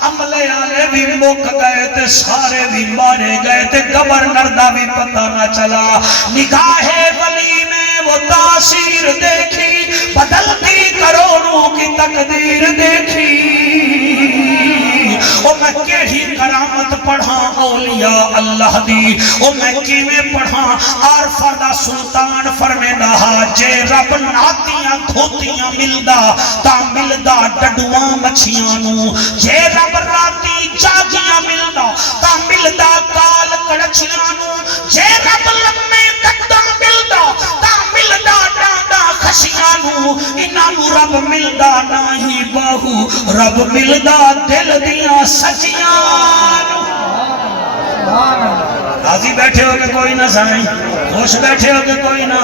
عملے آلے بھی مک گئے تھے سارے بھی مارے گئے تھے گورنر دا بھی پتہ نہ چلا نگاہ ولی میں وہ تاثیر دیکھی بدلتی کروڑوں کی تقدیر دیکھی او میں کیڑی کرامت پڑھا اولیاء اللہ دی او میں کیویں پڑھا عارفہ دا سلطان فرمیندہ جے رب ناتیاں کھوتیاں ملدا تا ملدا ڈڈواں مچھیاں نو جے رب راتی جاگیاں ملدا تا ملدا کال کڑچیاں نو جے رب لمے کٹا ملدا تا ملدا ڈانڈا خشیاں نو انہاں نو رب ملدا نہیں باہو رب ملدا دل دیاں سچیاں راضی بیٹھے ہو کہ کوئی نہ سائیں خوش بیٹھے ہو کہ کوئی نہ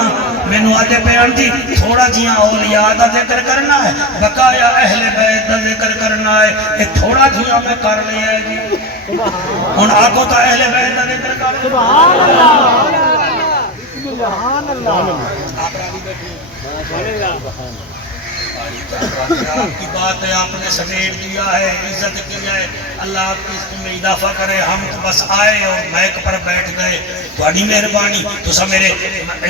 میں نو آدھے پیان تھی تھوڑا جیاں اولیاء دا ذکر کرنا ہے بقایا اہل بیت دا ذکر کرنا ہے یہ تھوڑا جیاں میں کر لیا ہے جی ان آگو تا اہل بیت دا ذکر کرنا سبحان اللہ سبحان اللہ آپ راضی بیٹھے آپ کی بات ہے آپ نے سمیٹ دیا ہے عزت کیا ہے اللہ آپ کی اس میں اضافہ کرے ہم تو بس آئے اور میک پر بیٹھ گئے تھوڑی مہربانی تو سب میرے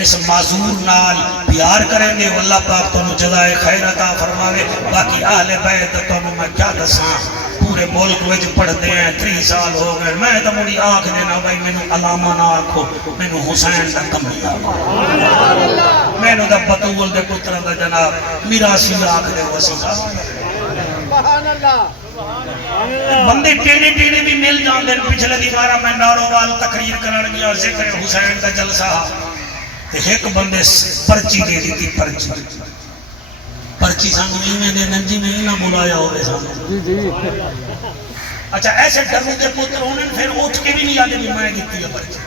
اس معذور نال پیار کریں گے اللہ پاک تو جزائے خیر عطا فرماوے باقی اہل بیت تو میں کیا دساں پورے ملک وچ پڑھتے ہیں 3 سال ہو گئے میں تو مڑی آنکھ دینا بھائی مینوں علامہ نہ آکھو مینوں حسین دا کمی مینوں دا بطول دے پتر دا جناب میراثی آنکھ دے وسی سبحان اللہ بندے ٹیڑے ٹیڑے بھی مل جاندے پچھلے دیوارا میں نارووال تقریر کرن گیا ذکر حسین دا جلسہ تے ایک بندے پرچی دے دی تھی پرچی سانگو میں نے ننجی میں نہ بلایا ہوئے سانگو جی جی اچھا ایسے ڈرو کے پتر انہیں پھر اٹھ کے بھی نہیں آدھے بھی میں دیتی ہے پرچی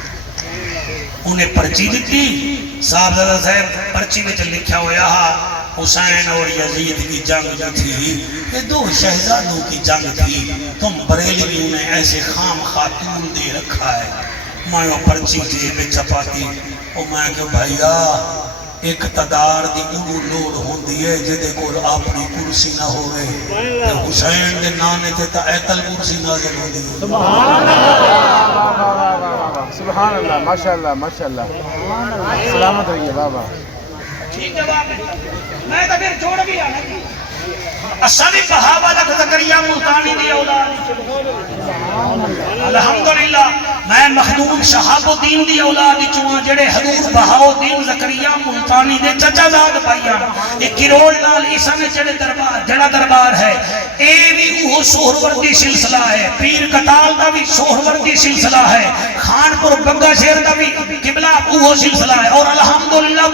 انہیں پرچی دیتی صاحبزادہ صاحب پرچی میں لکھا ہویا حسین اور یزید کی جنگ جو تھی یہ 2 شہزادوں کی جنگ تھی تم بریلوی انہیں ایسے خام خاتون دے رکھا ہے میں وہ پرچی جیب چپاتی اور میں کہ بھائیا اقتدار دی انہوں لوڑ ہوندی ہے جدے کو اپنی کرسی نہ ہوئے حسین دے نانے تے تا ایتل کرسی نازل ہوندی ہے سبحان اللہ سبحان اللہ ماشاءاللہ ماشاءاللہ سلامت رہیے بابا ٹھیک جواب ہے میں تو پھر چھوڑ گیا اصلی صحابہ لکھ زکریہ ملتانی دی اولاد الحمدللہ میں مخدوم شہاب الدین دی اولاد چواں جڑے حضور بہاؤدین زکریا ملتانی دے چچا زاد پائیاں ایک کروڑ لال عیسیٰ نے جڑا دربار ہے اے بھی وہ سہروردی سلسلہ ہے، پیر کتال دا بھی سہروردی سلسلہ ہے، خانپور بگا شیر دا بھی قبلہ وہ سلسلہ ہے، اور الحمدللہ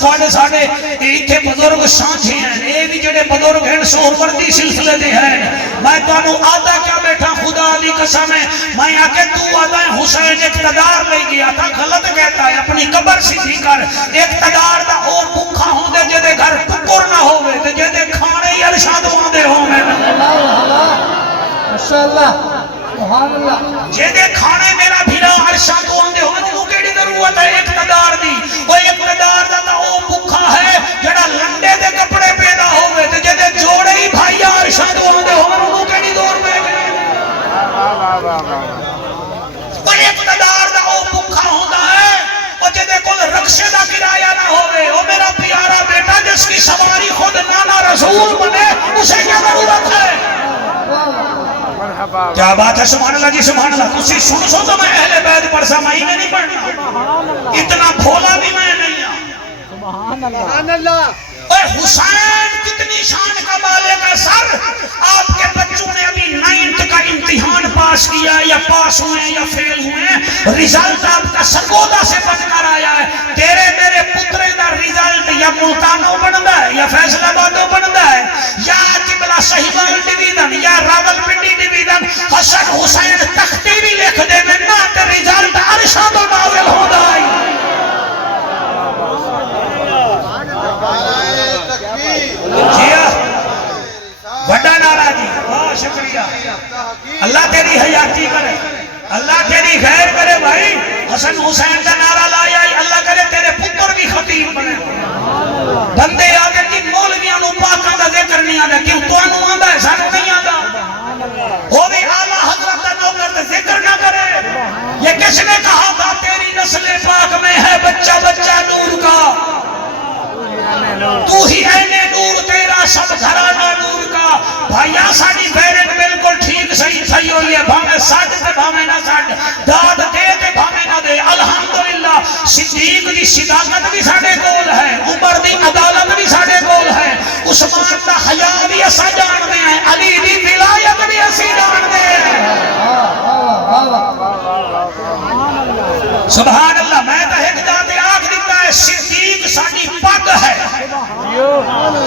تواڈے ساڈے ایتھے بزرگ سانجھے ہیں، اے بھی جڑے بزرگ ہیں سہروردی سلسلے دے ہیں۔ میں تانوں آدھا کیا بیٹھا خدا دی قسم ہے، میں آکے تو آدھا حسین اقتدار لے گیا تھا، غلط کہتا ہے، اپنی قبر سیدھی کر، اقتدار دا او بھوکا ہوندے جدے گھر ٹکر نہ ہوئے تے جدے کھانے ہی ارشاد ہوندے ہوندے ماشاءاللہ سبحان اللہ جدے کھانے میرا بھیرا ارشاد ہوندے ہوندے تو کیڑی ضرورت ہے اقتدار دی؟ وہ اقتدار دا او بھوکا ہے جڑا لنڈے دے کپڑے پیدا ہوئے تے جدے جوڑے ہی بھائی ارشاد ہوندے ہوندے تو کیڑی دور پہ گئے؟ وہ اقتدار دا او بھوکا ہوندا ہے اور جدے کول رکشے دا کرایہ نہ ہوئے، وہ میرا پیارا بیٹا جس کی سواری خود نانا رسول بنے، اسے کیا ضرورت ہے؟ کیا بات ہے؟ سبحان اللہ جی سبحان اللہ۔ تسی سن سو تو میں اہل بیت پڑھ سا، میں ہی نہیں پڑھنا، اتنا بھولا بھی میں نہیں ہوں۔ سبحان اللہ اے حسین کتنی شان کا بالغ ہے سر، آپ کے بچوں نے ابھی 9th کا امتحان پاس کیا یا پاس ہوئے یا فیل ہوئے، رزلٹ آپ کا سرگودا سے بن کر آیا ہے، تیرے میرے پترے دا رزلٹ یا ملتانوں بندا ہے یا فیصل آبادوں بندا ہے یا قبلہ صحیحال ڈویژن یا راولپنڈی ڈویژن، حسن حسین تختی بھی لکھ دے میں نہ تے رزلٹ ارشاد و نازل ہونا ہے۔ بڑا نعرہ جی، بہت شکریہ، اللہ تیری حیاتی کرے، اللہ تیری خیر کرے بھائی، حسن حسین کا نعرہ لایا، اللہ کرے تیرے پتر بھی خطیب بنے۔ بندے آگے کی مولویاں نو پاکاں دا ذکر نہیں آدھا، کیوں تو انو آدھا ہے سانو نہیں آدھا؟ وہ بھی اعلیٰ حضرت نوکر دا ذکر نہ کرے۔ یہ کس نے کہا تھا تیری نسل پاک میں ہے بچہ بچہ نور کا، تو ہی این نور تیرا سب گھرانہ نور کا۔ بھائیاں ساڑی بیرک بالکل ٹھیک صحیح ہوئی ہے، بھامے ساڑھ سے بھامے نہ ساڑھ، داد دے دے بھامے نہ دے، الحمدللہ صدیق دی صداقت بھی ساڑھے کول ہے، عمر دی عدالت بھی ساڑھے کول ہے، عثمان دا حیاء بھی اسا جان دے ہیں، علی دی ولایت بھی اسی جان دے ہیں۔ سبحان اللہ، میں تا ایک جاتے آگ دیتا ہے صدیق ساڑی پگ ہے۔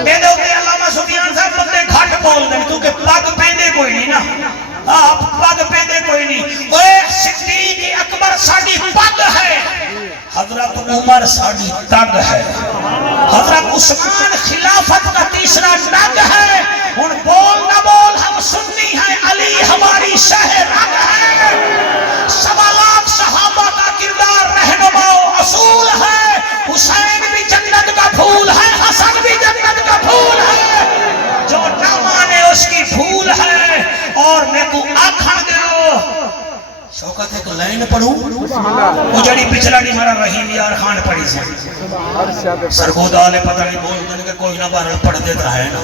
اے دے ہوتے علامہ سفیان صاحب بندے گھٹ بول دیں کیونکہ پگ پہنے کوئی نہیں نا، آپ پگ پہنے کوئی نہیں، اے صدیق اکبر ساڑی پگ ہے، حضرت عمر ساڑی تگ ہے، حضرت عثمان خلافت کا تیسرا تگ ہے، ان بول نہ بول ہم سنی ہیں، علی ہماری شہ رگ ہے، سوالات صحابہ کا کردار رہنما و اصول ہے، حسین بھی جنت کا پھول ہے، حسن بھی جنت کا پھول ہے، جو نہ مانے اس کی پھول ہے، اور میں کو آکھا دیو شوکت ایک لائن پڑھوں، وہ جڑی پچھلا نہیں مرا رحیم یار خان پڑھی سے سرگودا لے پتہ نہیں بول دن کہ کوئی نہ بارل پڑھ دیتا ہے نا۔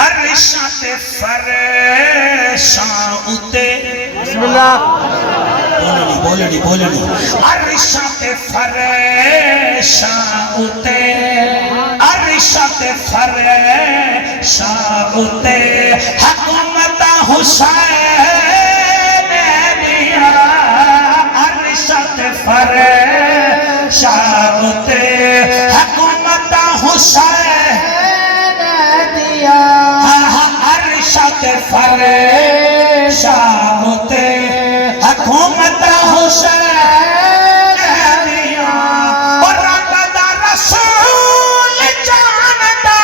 ارشات فرشاں اتے بسم اللہ بولنی ارشات فرشاں اتے، ارشات فرشاں اتے حکومت حسین دیا، ارشات فرشاں اتے حکومت حسین دیا، ارشات فرشاں اتے حکومت حسین دیا، اور رب دا رسول جانتا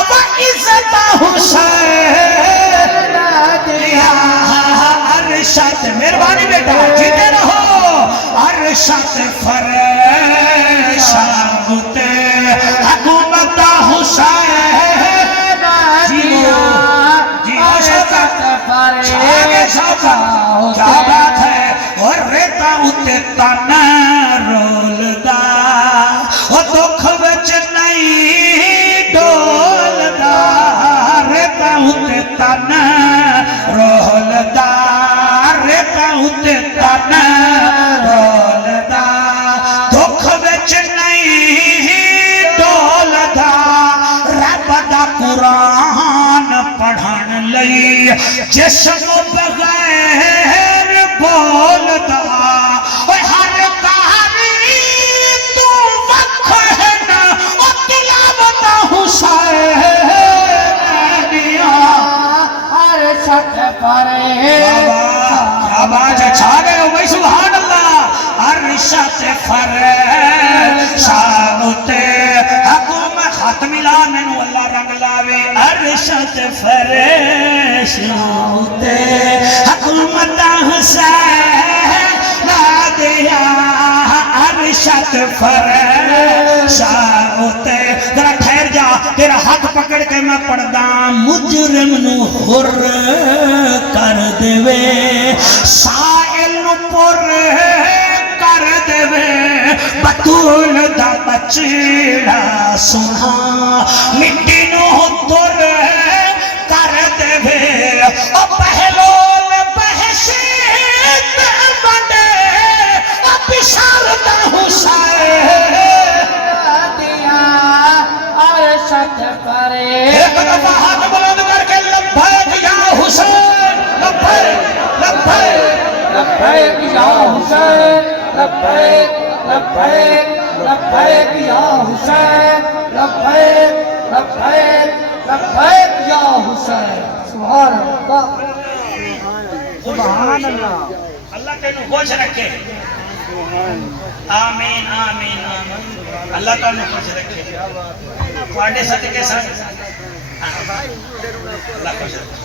و عزت حسین دیا، ارشاد مہربانی بیٹا جیتے رہو، ارشاد فرشاں اتے حکومت حسین دیا، کیا بات ہے، اور ریتا اتے تن رولدا، اور دکھ وچ نہیں ڈولدا، ریتا اتے تن رولدا، ریتا اتے جسم بغیر بولدا ہر کاری تو وقت ہے نا تلاوت حسینیہ عرشت پر کیا باز چھا گئے ہو بھائی سبحان اللہ عرشت پر شانتے حکومت ہاتھ ملا مینو اللہ رنگ لاوے عرشت پر شانتے حکومت حسین لا دیا عرشت پر شانتے ذرا ٹھہر جا تیرا ہاتھ پکڑ کے میں پڑھدا مجرم نو حر کر دوے سائل نو پر کر دوے بطول دا بچڑا سنا مٹی نو در کر دوے او پہلول بحشیت بندے او بشارت حسین عرشت پر ایک دفعہ ہاتھ بلند کر کے لبیک یا حسین لبیک لبیک لبیک یا حسین لبیک لبیک لبیک یا حسین لبیک لبیک لبیک یا حسین سبحان اللہ سبحان اللہ اللہ تینوں خوش رکھے آمین آمین آمین اللہ تینوں خوش رکھے پاڑے صدقے ساتھ اللہ خوش رکھے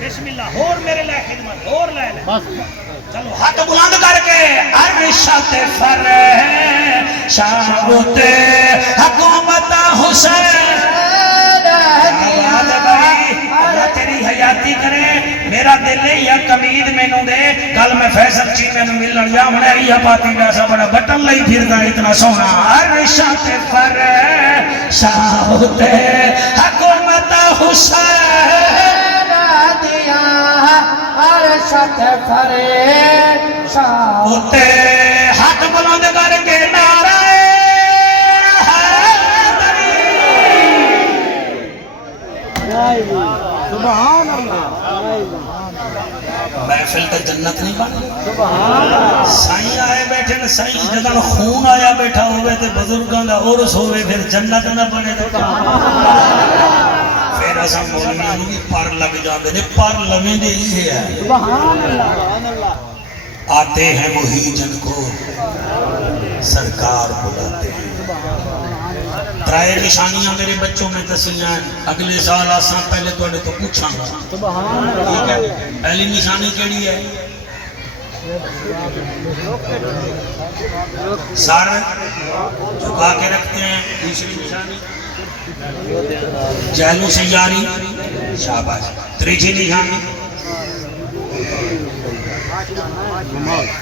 بسم اللہ اور میرے لئے خدمت اور لے لے چلو ہاتھ بلند کر کے عرشت پر شانتے حکومت حسین اللہ تیری حیاتی کرے میرا دل یا کمید میں نو دے کل میں فیصل چینے نو ملن جا منے یا پاتی ویسا بڑا بٹن لئی پھر دا اتنا سونا عرشت پر شانتے حکومت حسین دیا عرشت پر شانتے ہاتھ بلند کر کے نعرہ سبحان اللہ محفل تے جنت نہیں بنا سائیں آئے بیٹھے نا سائیں جدن خون آیا بیٹھا ہوئے تے بزرگاں دا عرس ہوئے پھر جنت نہ بنے تو پھر ایسا مولیاں نو بھی پر لگ جاندے نے پر لویں دے لیے ہے آتے ہیں وہی جن کو سرکار بلاتے ہیں ترائے نشانیاں میرے بچوں میں دسیاں اگلے سال آسان پہلے تو اڑے تو پوچھاں گا ٹھیک ہے پہلی نشانی کیڑی ہے سر جھکا کے رکھتے ہیں دوسری نشانی جہلوں سے یاری شاباش تیسری نشانی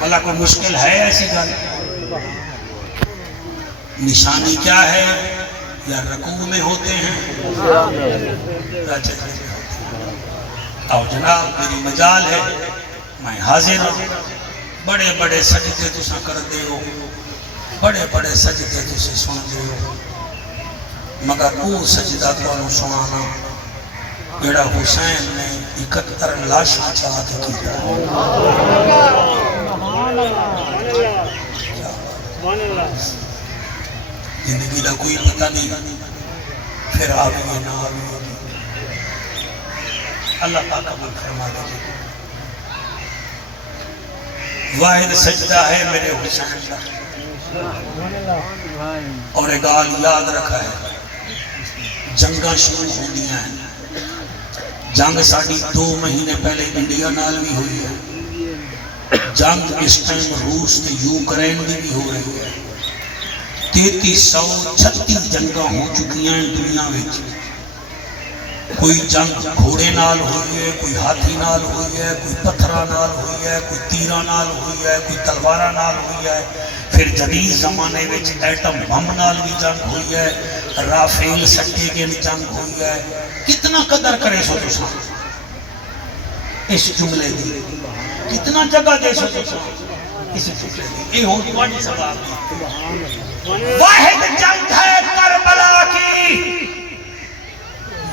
اللہ کو مشکل ہے ایسی گل نشانی کیا ہے یا رکوع میں ہوتے ہیں اور جناب میری مجال ہے میں حاضر ہوں بڑے بڑے سجدے تساں کر دے ہو بڑے بڑے سجدے تسے سن دے ہو مگر وہ سجدہ کو انہوں سنانا جڑا حسین نے 71 لاشاں چاہت کیتا زندگی کا کوئی پتہ نہیں پھر آویے نہ آویے اللہ پاک قبول فرما دے واحد سجدہ ہے میرے حسین کا اور ایک گال یاد رکھا ہے جنگاں شروع ہوندی ہیں جنگ ساڑھی 2 مہینے پہلے انڈیا نال بھی ہوئی ہے جنگ اس ٹائم روس تے یوکرین بھی ہو رہی ہے 3336 جنگاں ہو چکی ہیں دنیا میں کوئی جنگ گھوڑے نال ہوئی ہے کوئی ہاتھی نال ہوئی ہے کوئی پتھرہ نال ہوئی ہے کوئی تیرہ نال ہوئی ہے کوئی تلوارہ نال ہوئی ہے پھر جدید زمانے میں ایٹم بم نال بھی جنگ ہوئی ہے رافیل سٹے کے جنگ ہوئی ہے کتنا قدر کرے سو تساں اس جملے دی کتنا جگہ دے سو تساں اس جملے دی اے ہو تواڈی سوال واحد جنگ ہے کربلا کی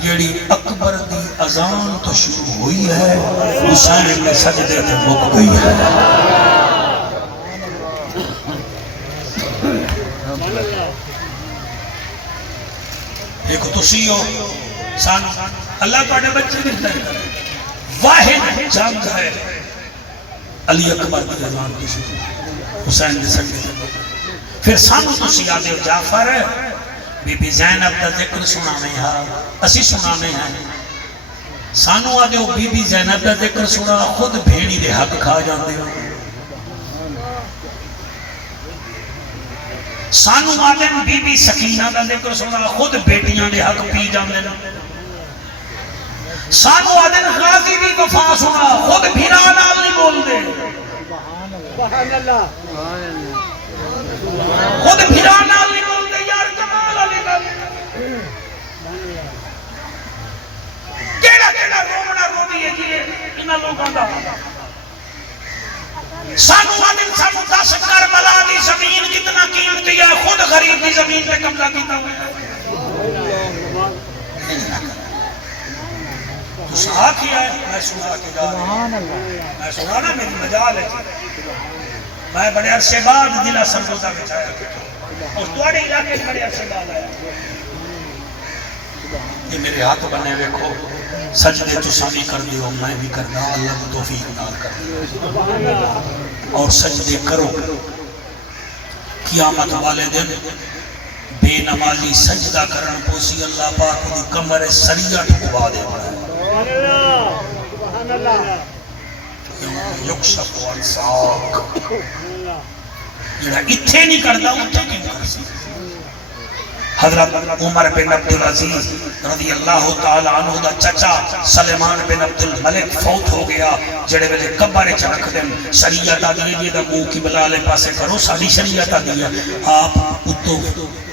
جیڑی اکبر دی اذان تو شروع ہوئی ہے حسین میں سجدے تے مک گئی ہے ایک تسی ہو سان اللہ پاڑے بچے دیتا ہے واحد جنگ ہے علی اکبر دی اذان کی شروع حسین دے سجدے تے مک گئی پھر سانو تسی آدھے ہو جعفر بی بی زینب دا ذکر سنانے ہیں اسی سنانے ہیں سانو آدھے ہو بی بی زینب دا ذکر سنا خود بھیڑی دے حق کھا جاندے ہو سانو آدھے ہو بی بی سکینہ دا ذکر سنا خود بیٹیاں دے حق پی جاندے ہو سانو آدھے ہو غازی دی وفا سنا خود بھیڑا نال نہیں بول دے سبحان اللہ خود بھیڑا نال نہیں بول دے یار کمال علی گل کیڑا کیڑا رومنا رو دیئے جیے انہا لوگاں دا سانو آدھن سانو 10 کربلا دی زمین کتنا قیمتی ہے خود غریب دی زمین پہ قبضہ کیتا ہوئے تو سہا کیا ہے میں سنا کے جا رہا میں سنا نا میری مجال ہے میں بڑے عرصے بعد دلہ سرگوزہ میں چاہیا اور توڑے علاقے بڑے عرصے بعد آیا یہ میرے ہاتھ بنے ویکھو سجدے تو سامی کر دیو میں بھی کرنا اللہ کو توفیق نال کر دیو اور سجدے کرو قیامت والے دن بے نمازی سجدہ کرن پوسی اللہ پاک دی کمر سریعہ ٹھکوا دے سبحان اللہ یکشف والساق جڑا اتھے نہیں کردا اتھے کیوں کر سی حضرت عمر بن عبدالعزیز رضی اللہ تعالیٰ عنہ دا چچا سلیمان بن عبدالملک فوت ہو گیا جڑے ویلے قبرے چ رکھ دین شریعت آدھی ہے دا منہ کی بلالے پاسے کرو ساری شریعت آدھی ہے آپ اتو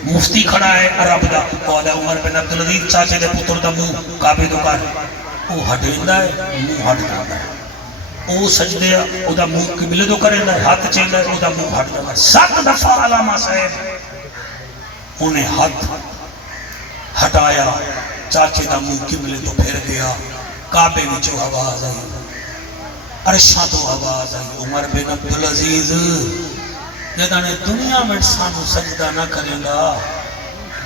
مفتی کھڑا ہے عرب دا وعدہ عمر بن عبدالعزیز چاچے دے پتر دا منہ کعبے دو کر وہ ہٹیندا ہے منہ ہٹ جاندا ہے او سجدے او دا منہ قبلے دو کریندا ہے ہاتھ چیندا ہے او دا منہ ہٹ جاندا ہے 7 دفعہ علامہ صاحب انہیں ہاتھ ہٹایا چاچے دا منہ قبلے تو پھر گیا کعبے وچوں آواز آئی عرشاں تو آواز آئی عمر بن عبدالعزیز جدہ نے دنیا میں سانو سجدہ نہ کریں گا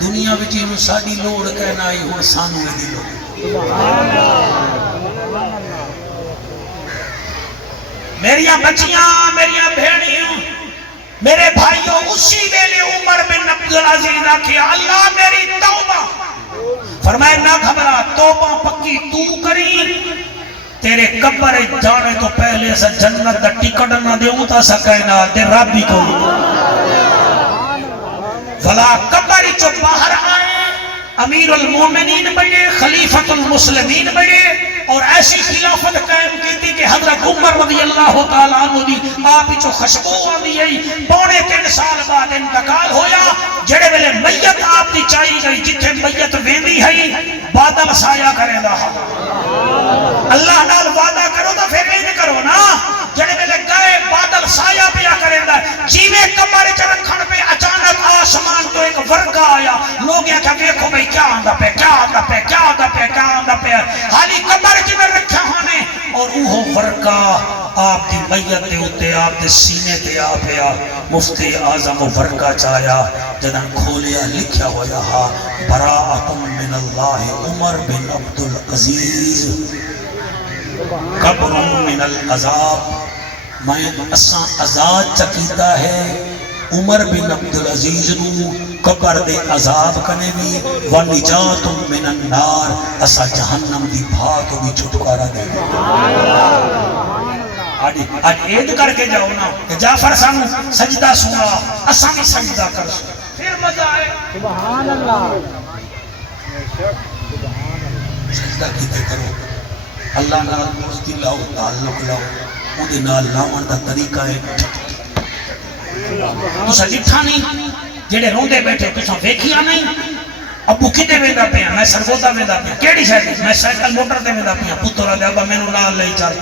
دنیا وچ انہوں ساڑی لوڑ کہنا آئی ہو سانو ایدی لوڑ میریاں بچیاں میریاں بھیڑیاں میرے بھائیوں اسی ویلے عمر بن عبدالعزیز کیا اللہ میری توبہ فرمائے نہ گھبرا توبہ پکی تو کری تیرے قبر جانے تو پہلے سے جنت دا ٹکٹ نہ دیوں تا سکینا دے رب بھی کوئی فلا قبر جو باہر آئے امیر المومنین بڑے خلیفت المسلمین بڑے اور ایسی خلافت قائم کی تھی کہ حضرت عمر رضی اللہ تعالیٰ عنہ دی آپ ہی جو خشبو آنی ہے 3.5 سال بعد انتقال ہویا جڑے ویلے میت آپ دی چاہی گئی جتھے میت ویندی ہے بادل سایہ کرے دا اللہ نال وعدہ کرو تو پھر نہیں کرو نا جڑے ویلے گئے بادل سایہ پیا کرے دا جیوے کمارے چرکھن پہ اچانک آسمان تو ایک ورگا آیا لوگ یہ کہ دیکھو بھئی کیا آندہ پہ کیا آندہ پہ کیا آندہ پہ کیا آندہ پہ حالی کمارے چرکھن رکھا ہونے اور اوہو ورگا آپ دی میت دے ہوتے آپ دے سینے دے آپیا مفتی اعظم ورگا چایا جدن کھولیا لکھیا ہویا ہا براءۃ من اللہ عمر بن عبدالعزیز قبر من العذاب میں اساں عذاب چکیتا ہے عمر بن عبدالعزیز نو قبر دے عذاب کنے بھی ونجات من النار اسا جہنم دی بھاگ بھی چھٹکارا دے آج عید کر کے جاؤ نا کہ جعفر سانو سجدہ سنا اسا بھی سجدہ کر پھر مزہ آئے سبحان اللہ سجدہ کیتے کرو اللہ نال دوستی لاؤ تعلق لاؤ اودے نال لاؤن دا طریقہ ہے تو سجدہ نہیں جڑے روندے بیٹھے کساں ویکھیا نہیں ابو کتے ویندا پیا میں سرگودا ویندا پیا کیڑی شے میں سائیکل موٹر تے ویندا پیا پتر دے ابا مینوں نال لے چل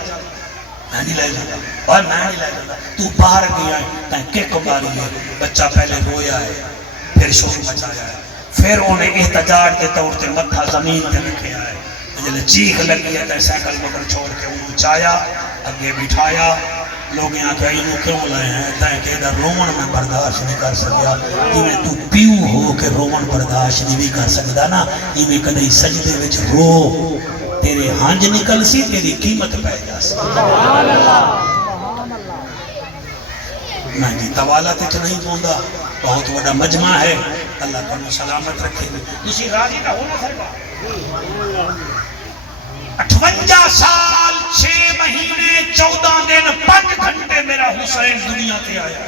میں نہیں لے جاتا اور میں نہیں لے جاتا تو باہر گیا ہے تائیں کیک ماری ہے بچہ پہلے رویا ہے پھر شور مچایا ہے پھر انہیں احتجاج کے طور تے متھا زمین تے رکھیا ہے، جلے چیخ لگی ہے تے سائیکل موٹر چھوڑ کے انہوں چایا اگے بٹھایا، لوگ یہاں کہ انہوں کیوں لائے ہیں تائیں کہ ادھر رومن میں برداشت نہیں کر سکیا، میں تو پیو ہو کہ رومن برداشت نہیں بھی کر سکتا نا، میں کدھئی سجدے وچ رو تیرے ہانج نکل سی تیری قیمت پہ جا سی۔ میں جی توالت اچھ نہیں پوندا، بہت بڑا مجمع ہے، اللہ تعالیٰ سلامت رکھے گی۔ اسی راضی کا ہونا سرکا 58 سال 6 مہینے 14 دن 5 گھنٹے میرا حسین دنیا تے آیا،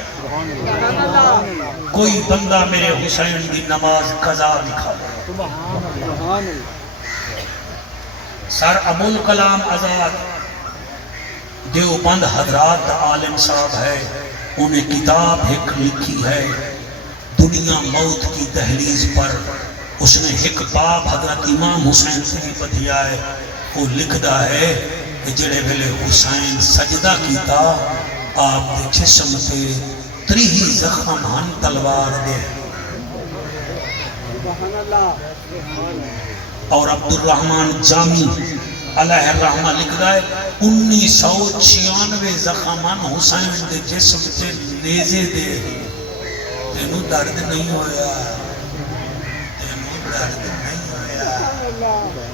کوئی بندہ میرے حسین دی نماز قضا لکھا ہے۔ سر ابو الکلام آزاد دیوبند حضرات عالم صاحب ہے، انہیں کتاب ایک لکھی ہے دنیا موت کی دہلیز پر، اس نے ایک باب حضرت امام حسین سے بھی بدھیا ہے، وہ لکھدا ہے کہ جڑے ویلے حسین سجدہ کیتا آپ دے جسم سے 30 زخم ہن تلوار دے، اور عبد الرحمن جامی علیہ الرحمہ لکھدا ہے 1996 زخمان حسین دے جسم تے نیزے دے، تینوں درد نہیں ہویا، تینوں درد نہیں ہویا،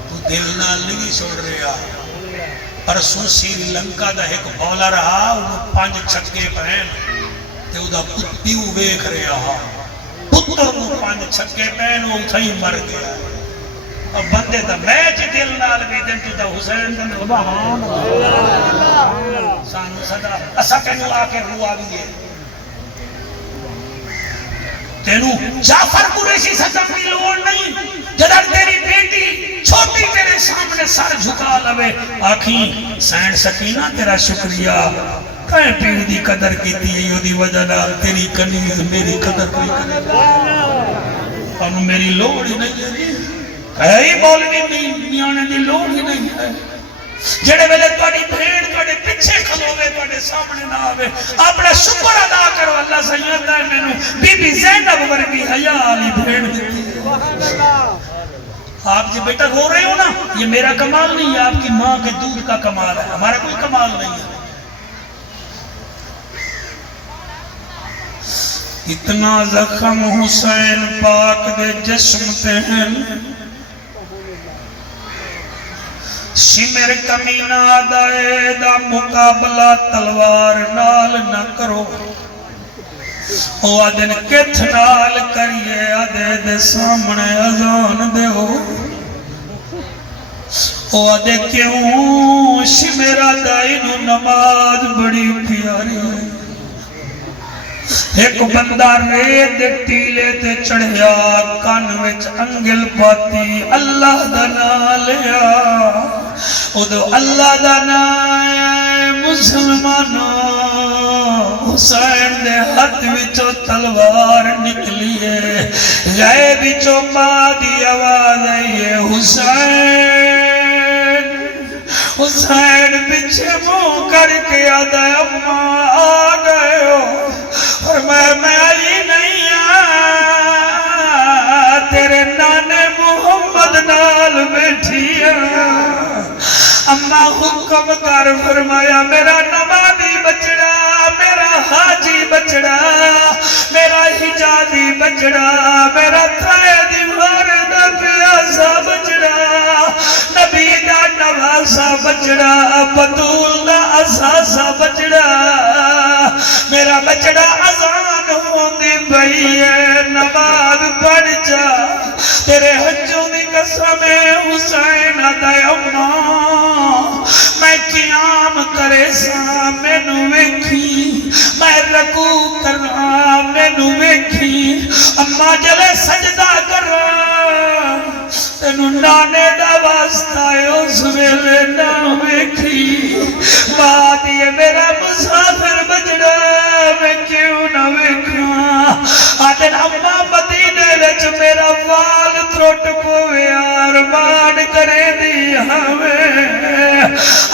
تو دل نال نہیں چھوڑ رہا۔ پرسوں سری لنکا دا ایک بولر رہا، وہ 5 چھکے پہن تے او دا پیو ویکھ رہا، پتر وہ 5 چھکے پہن وہ اتھائی مر گیا، اور بندے دا میچ دل نال بھی دن تو دا حسین دن سبحان اللہ سانو صدا اسا تینو آ کے روا بھی ہے، تینو جعفر قریشی سجد کی لوڑ نہیں، جدر تیری بیٹی چھوٹی تیرے سامنے سر جھکا لوے آکھیں سین سکینہ تیرا شکریہ، کہیں پیو دی قدر کی تھی دی وجہ نہ تیری کنیز میری قدر کوئی اور میری لوڑ ہی نہیں ہے، کہیں مولوی میانے دی لوڑ ہی نہیں ہے، جڑے ویلے تواڈی بھیڑ تواڈے پیچھے کھلوے تواڈے سامنے نہ آوے، اپنا شکر ادا کرو اللہ سید ہے مینوں بی بی زینب ورگی حیا والی بھیڑ دتی۔ آپ جو بیٹا رو رہے ہو نا، یہ میرا کمال نہیں ہے، آپ کی ماں کے دودھ کا کمال ہے، ہمارا کوئی کمال نہیں ہے۔ اتنا زخم حسین پاک دے جسم تے ہیں، سمر کمینہ آدھائے دا مقابلہ تلوار نال نہ کرو، او آدھن کتھ نال کریے آدھے دے سامنے اذان دے ہو، او آدھے کیوں سمر آدھائی نو نماز بڑی پیاری ہے، ایک بندہ ریت ٹیلے تے چڑھیا کان وچ انگل پاتی اللہ دا نام لیا، ادو اللہ دا نام مسلمانوں حسین دے ہاتھ وچوں تلوار نکلی ہے، غیب وچوں ماں دی آواز آئی ہے حسین پیچھے منہ کر کے آدھا اماں آ گئے ہو، فرمایا میں آئی نہیں تیرے نانے محمد نال بیٹھی اماں حکم کر، فرمایا میرا نمازی بچڑا، میرا حاجی بچڑا، میرا حجازی بچڑا، میرا ترائے دیوار دا پیاسا بچڑا، نبی دا نواسا بچڑا، بطول دا اساسا بچڑا، میرا بچڑا اذان ہوندی پئی ہے نماز پڑھ جا، تیرے حجوں دی قسم حسین آدھا اماں میں قیام کرے سا مینوں ویکھی، میں رکوع کراں مینوں ویکھی، اماں جلے سجدہ کراں تینوں نانے دا واسطہ اس ویلے نہ ویکھی، ماں دی میرا مسافر بچڑا میں کیوں نہ ویکھاں، آدھن اماں مدینے وچ میرا وال ترٹ پوے ارمان کرے دی ہمیں،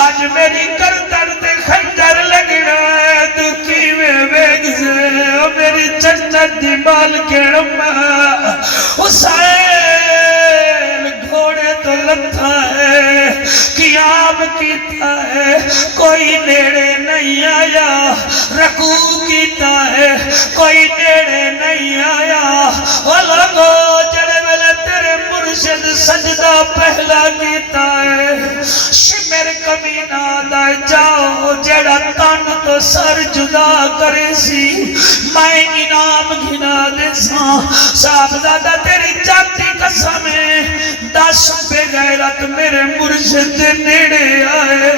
آج میری گردن تے خنجر لگنا ہے تو کیویں ویکھ سے، میری جنت دی مالکن اماں حسین قیام کیتا ہے کوئی نیڑے نہیں آیا رکوع کیتا ہے کوئی نیڑے نہیں آیا او لوگو جڑے ویلے تیرے مرشد سجدہ پہلا کیتا ہے شمر کمینہ دا جاؤ جڑا تن تو سر جدا کرے سی میں انعام گھنا دے ساں صاحبزادہ تیری جاتی قسم ہے 10 بے غیرت میرے مرشد دے نیڑے آئے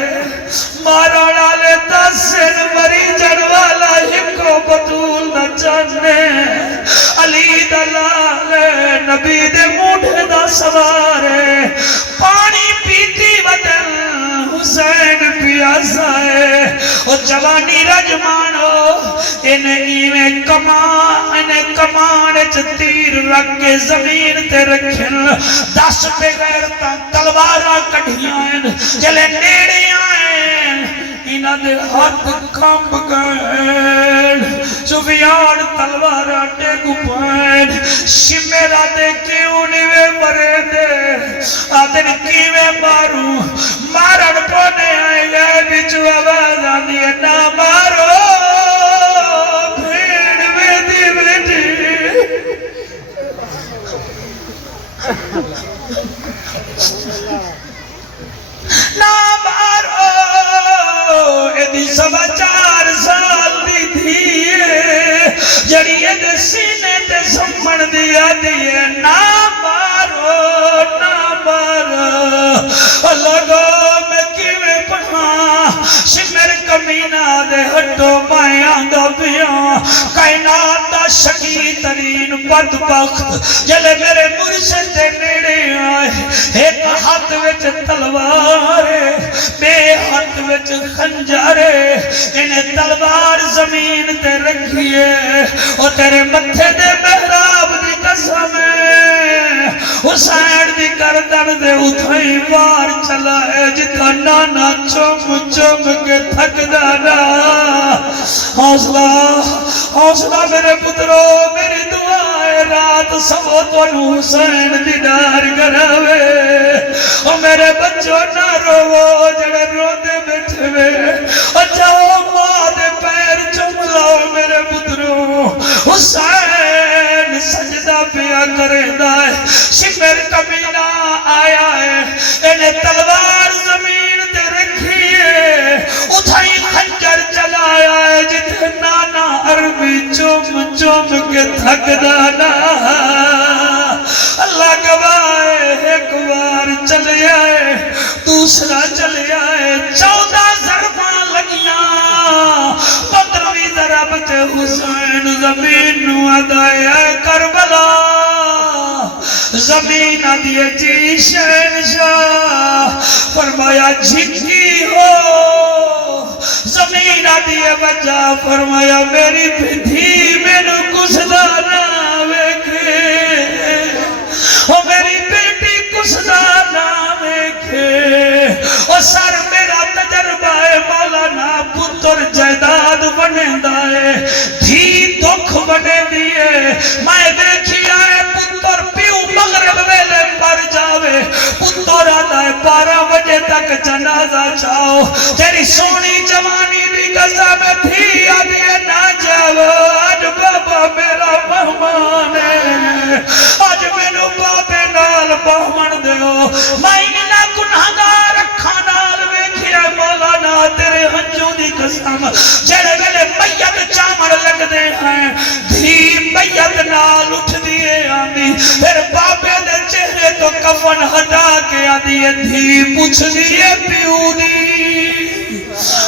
مارو ڈالے 10 مری جڑ والا ہکو بطول نہ جانے علی دلال نبی دے موڑے دا سوارے پانی پیتی بدل حسین پیاسا ہے او جوانی رجمانو انہیں کمان تیر رکھ کے زمین تے رکھن 10 پہ غیرتاں تلوارہ کٹھیاں جلے نیڑے آئیں انہاں دے ہاتھ کھمب گئن سفیان تلوارہ ٹیکو پائن شمیرہ دے کیوں نیوے مرے دے آدھن کیوے ماروں مارن پونے آئے گئے بچو آواز آدھی ہے نا مارو بھیڑ بیٹی بیٹی نا مارو ایدی 4.25 سال دی تھی جڑی اید سینے تے سمن دیا دیئے نا مارو لگو میں کیویں پڑھاں شمر کمینہ دے ہٹو میں آنگا پیاں کائنات دا شکی ترین بدبخت جلے میرے مرشد دے نیڑے آئے ایک ہاتھ وچ تلوار بے ہاتھ وچ خنجر انہیں تلوار زمین تے رکھیے اور تیرے متھے دے محراب دی قسم حسین دی گردن دے اتھائی وار چلا ہے جتھا نانا چوم کے تھک دانا حوصلہ میرے پترو میری دعائے رات سبو تو حسین دیدار کراوے اور میرے بچوں نہ رو جڑے رو دے بیٹھے وے اور جاؤ ماں دے پیر چم لاؤ میرے پترو حسین سجدہ پیا کرے دائے شمر کمینہ آیا ہے انہیں تلوار زمین دے رکھیے اتھائی خنجر چلایا ہے جتنے نانا عربی چوم کے تھک دانا اللہ گواہ ایک بار چلے آئے دوسرا چلے آئے 14 ضرباں لگیاں 15ویں ضرب تے حسین زمین نو ادائے کربلا زمین آدھیے جی شہنشاہ فرمایا جھکی ہو زمین آدھیے بچہ فرمایا میری پھٹھی میں نو کسدا نہ ویکھے او میری بیٹی کسدا نہ ویکھے او سر میرا تجربہ ہے مولانا پتر جائیداد بنے دائے دھی دکھ بنے دیئے میں دیکھی آئے پتر پیو مغرب ویلے پر جاوے پتر آدھائے 12 بجے تک جنازہ چاہو تیری سونی جوانی دی قسم تھی آدھے نہ جاو آج بابا میرا مہمان ہے آج میرے بابے نال بہمن دیو میں انہا گناہگار رکھا نال ویکھیا مولانا تیرے ہنجو دی قسم جڑے ویلے میت چامڑ لگ دے ہیں دھی میت نال اٹھ دیئے آمی پھر بابے دے چہرے تو کفن ہٹا کے آدھیے دھی پوچھ دیئے پیو دی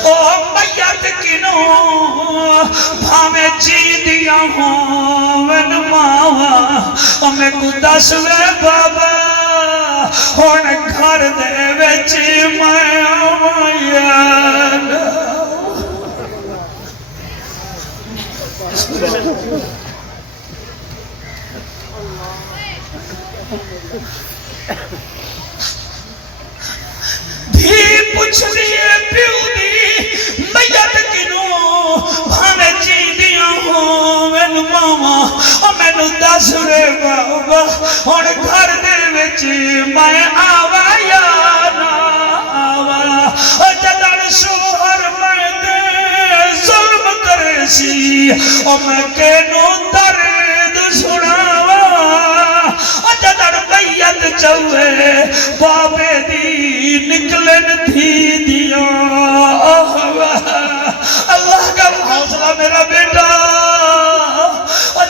او میت کنوں بھامے جی دیا ہوں وین ماوا او میں کو دس وے بابا ہونے گھر دے ویچی میں آمائیان دھی پوچھ دیئے پیو دی میت کنوں بھامے جی دیا ہوں وین ماما اور میں نو دس رے بابا اور گھر دے وچ میں آوا یا نا آوا او میں کینو درد سناوا او جدر بیت چوے بابے دی نکلن تھی دیا اللہ کا حوصلہ میرا بیٹا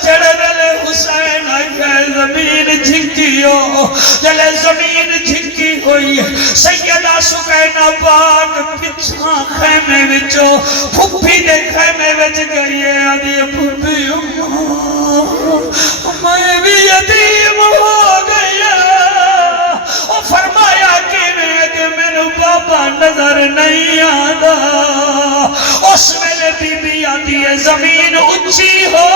جڑے ویلے حسین آئے زمین جھنکیو جلے زمین جھنکی ہوئی سیدہ سکینہ پاک پچھا خیمے وچو پھپی دے خیمے وچ گئی ہے آدھی پھپی میں بھی یتیم ہو گیا اور فرمایا کہ میں بابا نظر نہیں آدھا اس ویلے بی بی آدھی ہے زمین اچھی ہو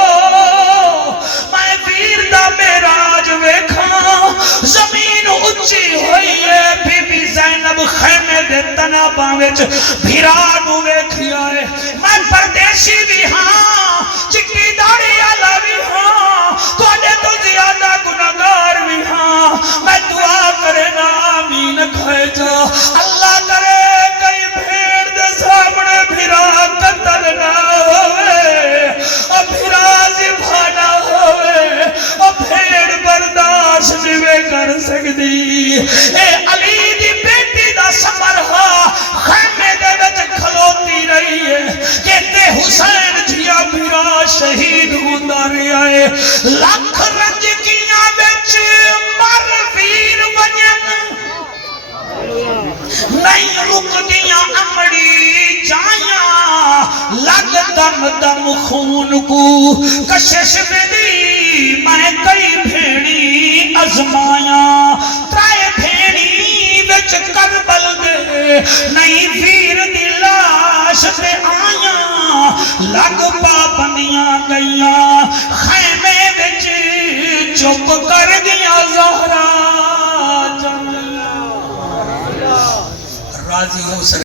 میں ویر دا میراج ویکھاں زمین اچھی ہوئی ہے بی بی زینب خیمے دے تناباں وچ بھیرانو ویکھیا ہے میں پردیسی بھی ہاں چکی داڑی آلا بھی ہاں توڑے تو زیادہ گناہگار بھی ہاں میں دعا کرے نا آمین کھائے جا اللہ کرے کئی بھیڑ دے سامنے بھیرا قتل نہ ہوئے اور بھیرا زبانہ ہوئے اور بھیڑ برداشت بھی کر سکتی اے علی دی بیٹی دا سمرہا خیمے دے وچ کھلوتی رہی ہے کہتے حسین جیا بھیرا شہید ہوندہ رہا ہے لاکھ رنج کیاں وچ مر ویر ونین نہیں رک دیا امڑی جائیاں لگ دم دم خون کو کشش میں دی میں کئی بھیڑی ازمائیاں ترائے بھیڑی وچ کربل دے نہیں ویر دی لاش پہ آیاں لگ پابندیاں گئیاں خیمے وچ چپ کر گیا زہرا راضی ہو سکتا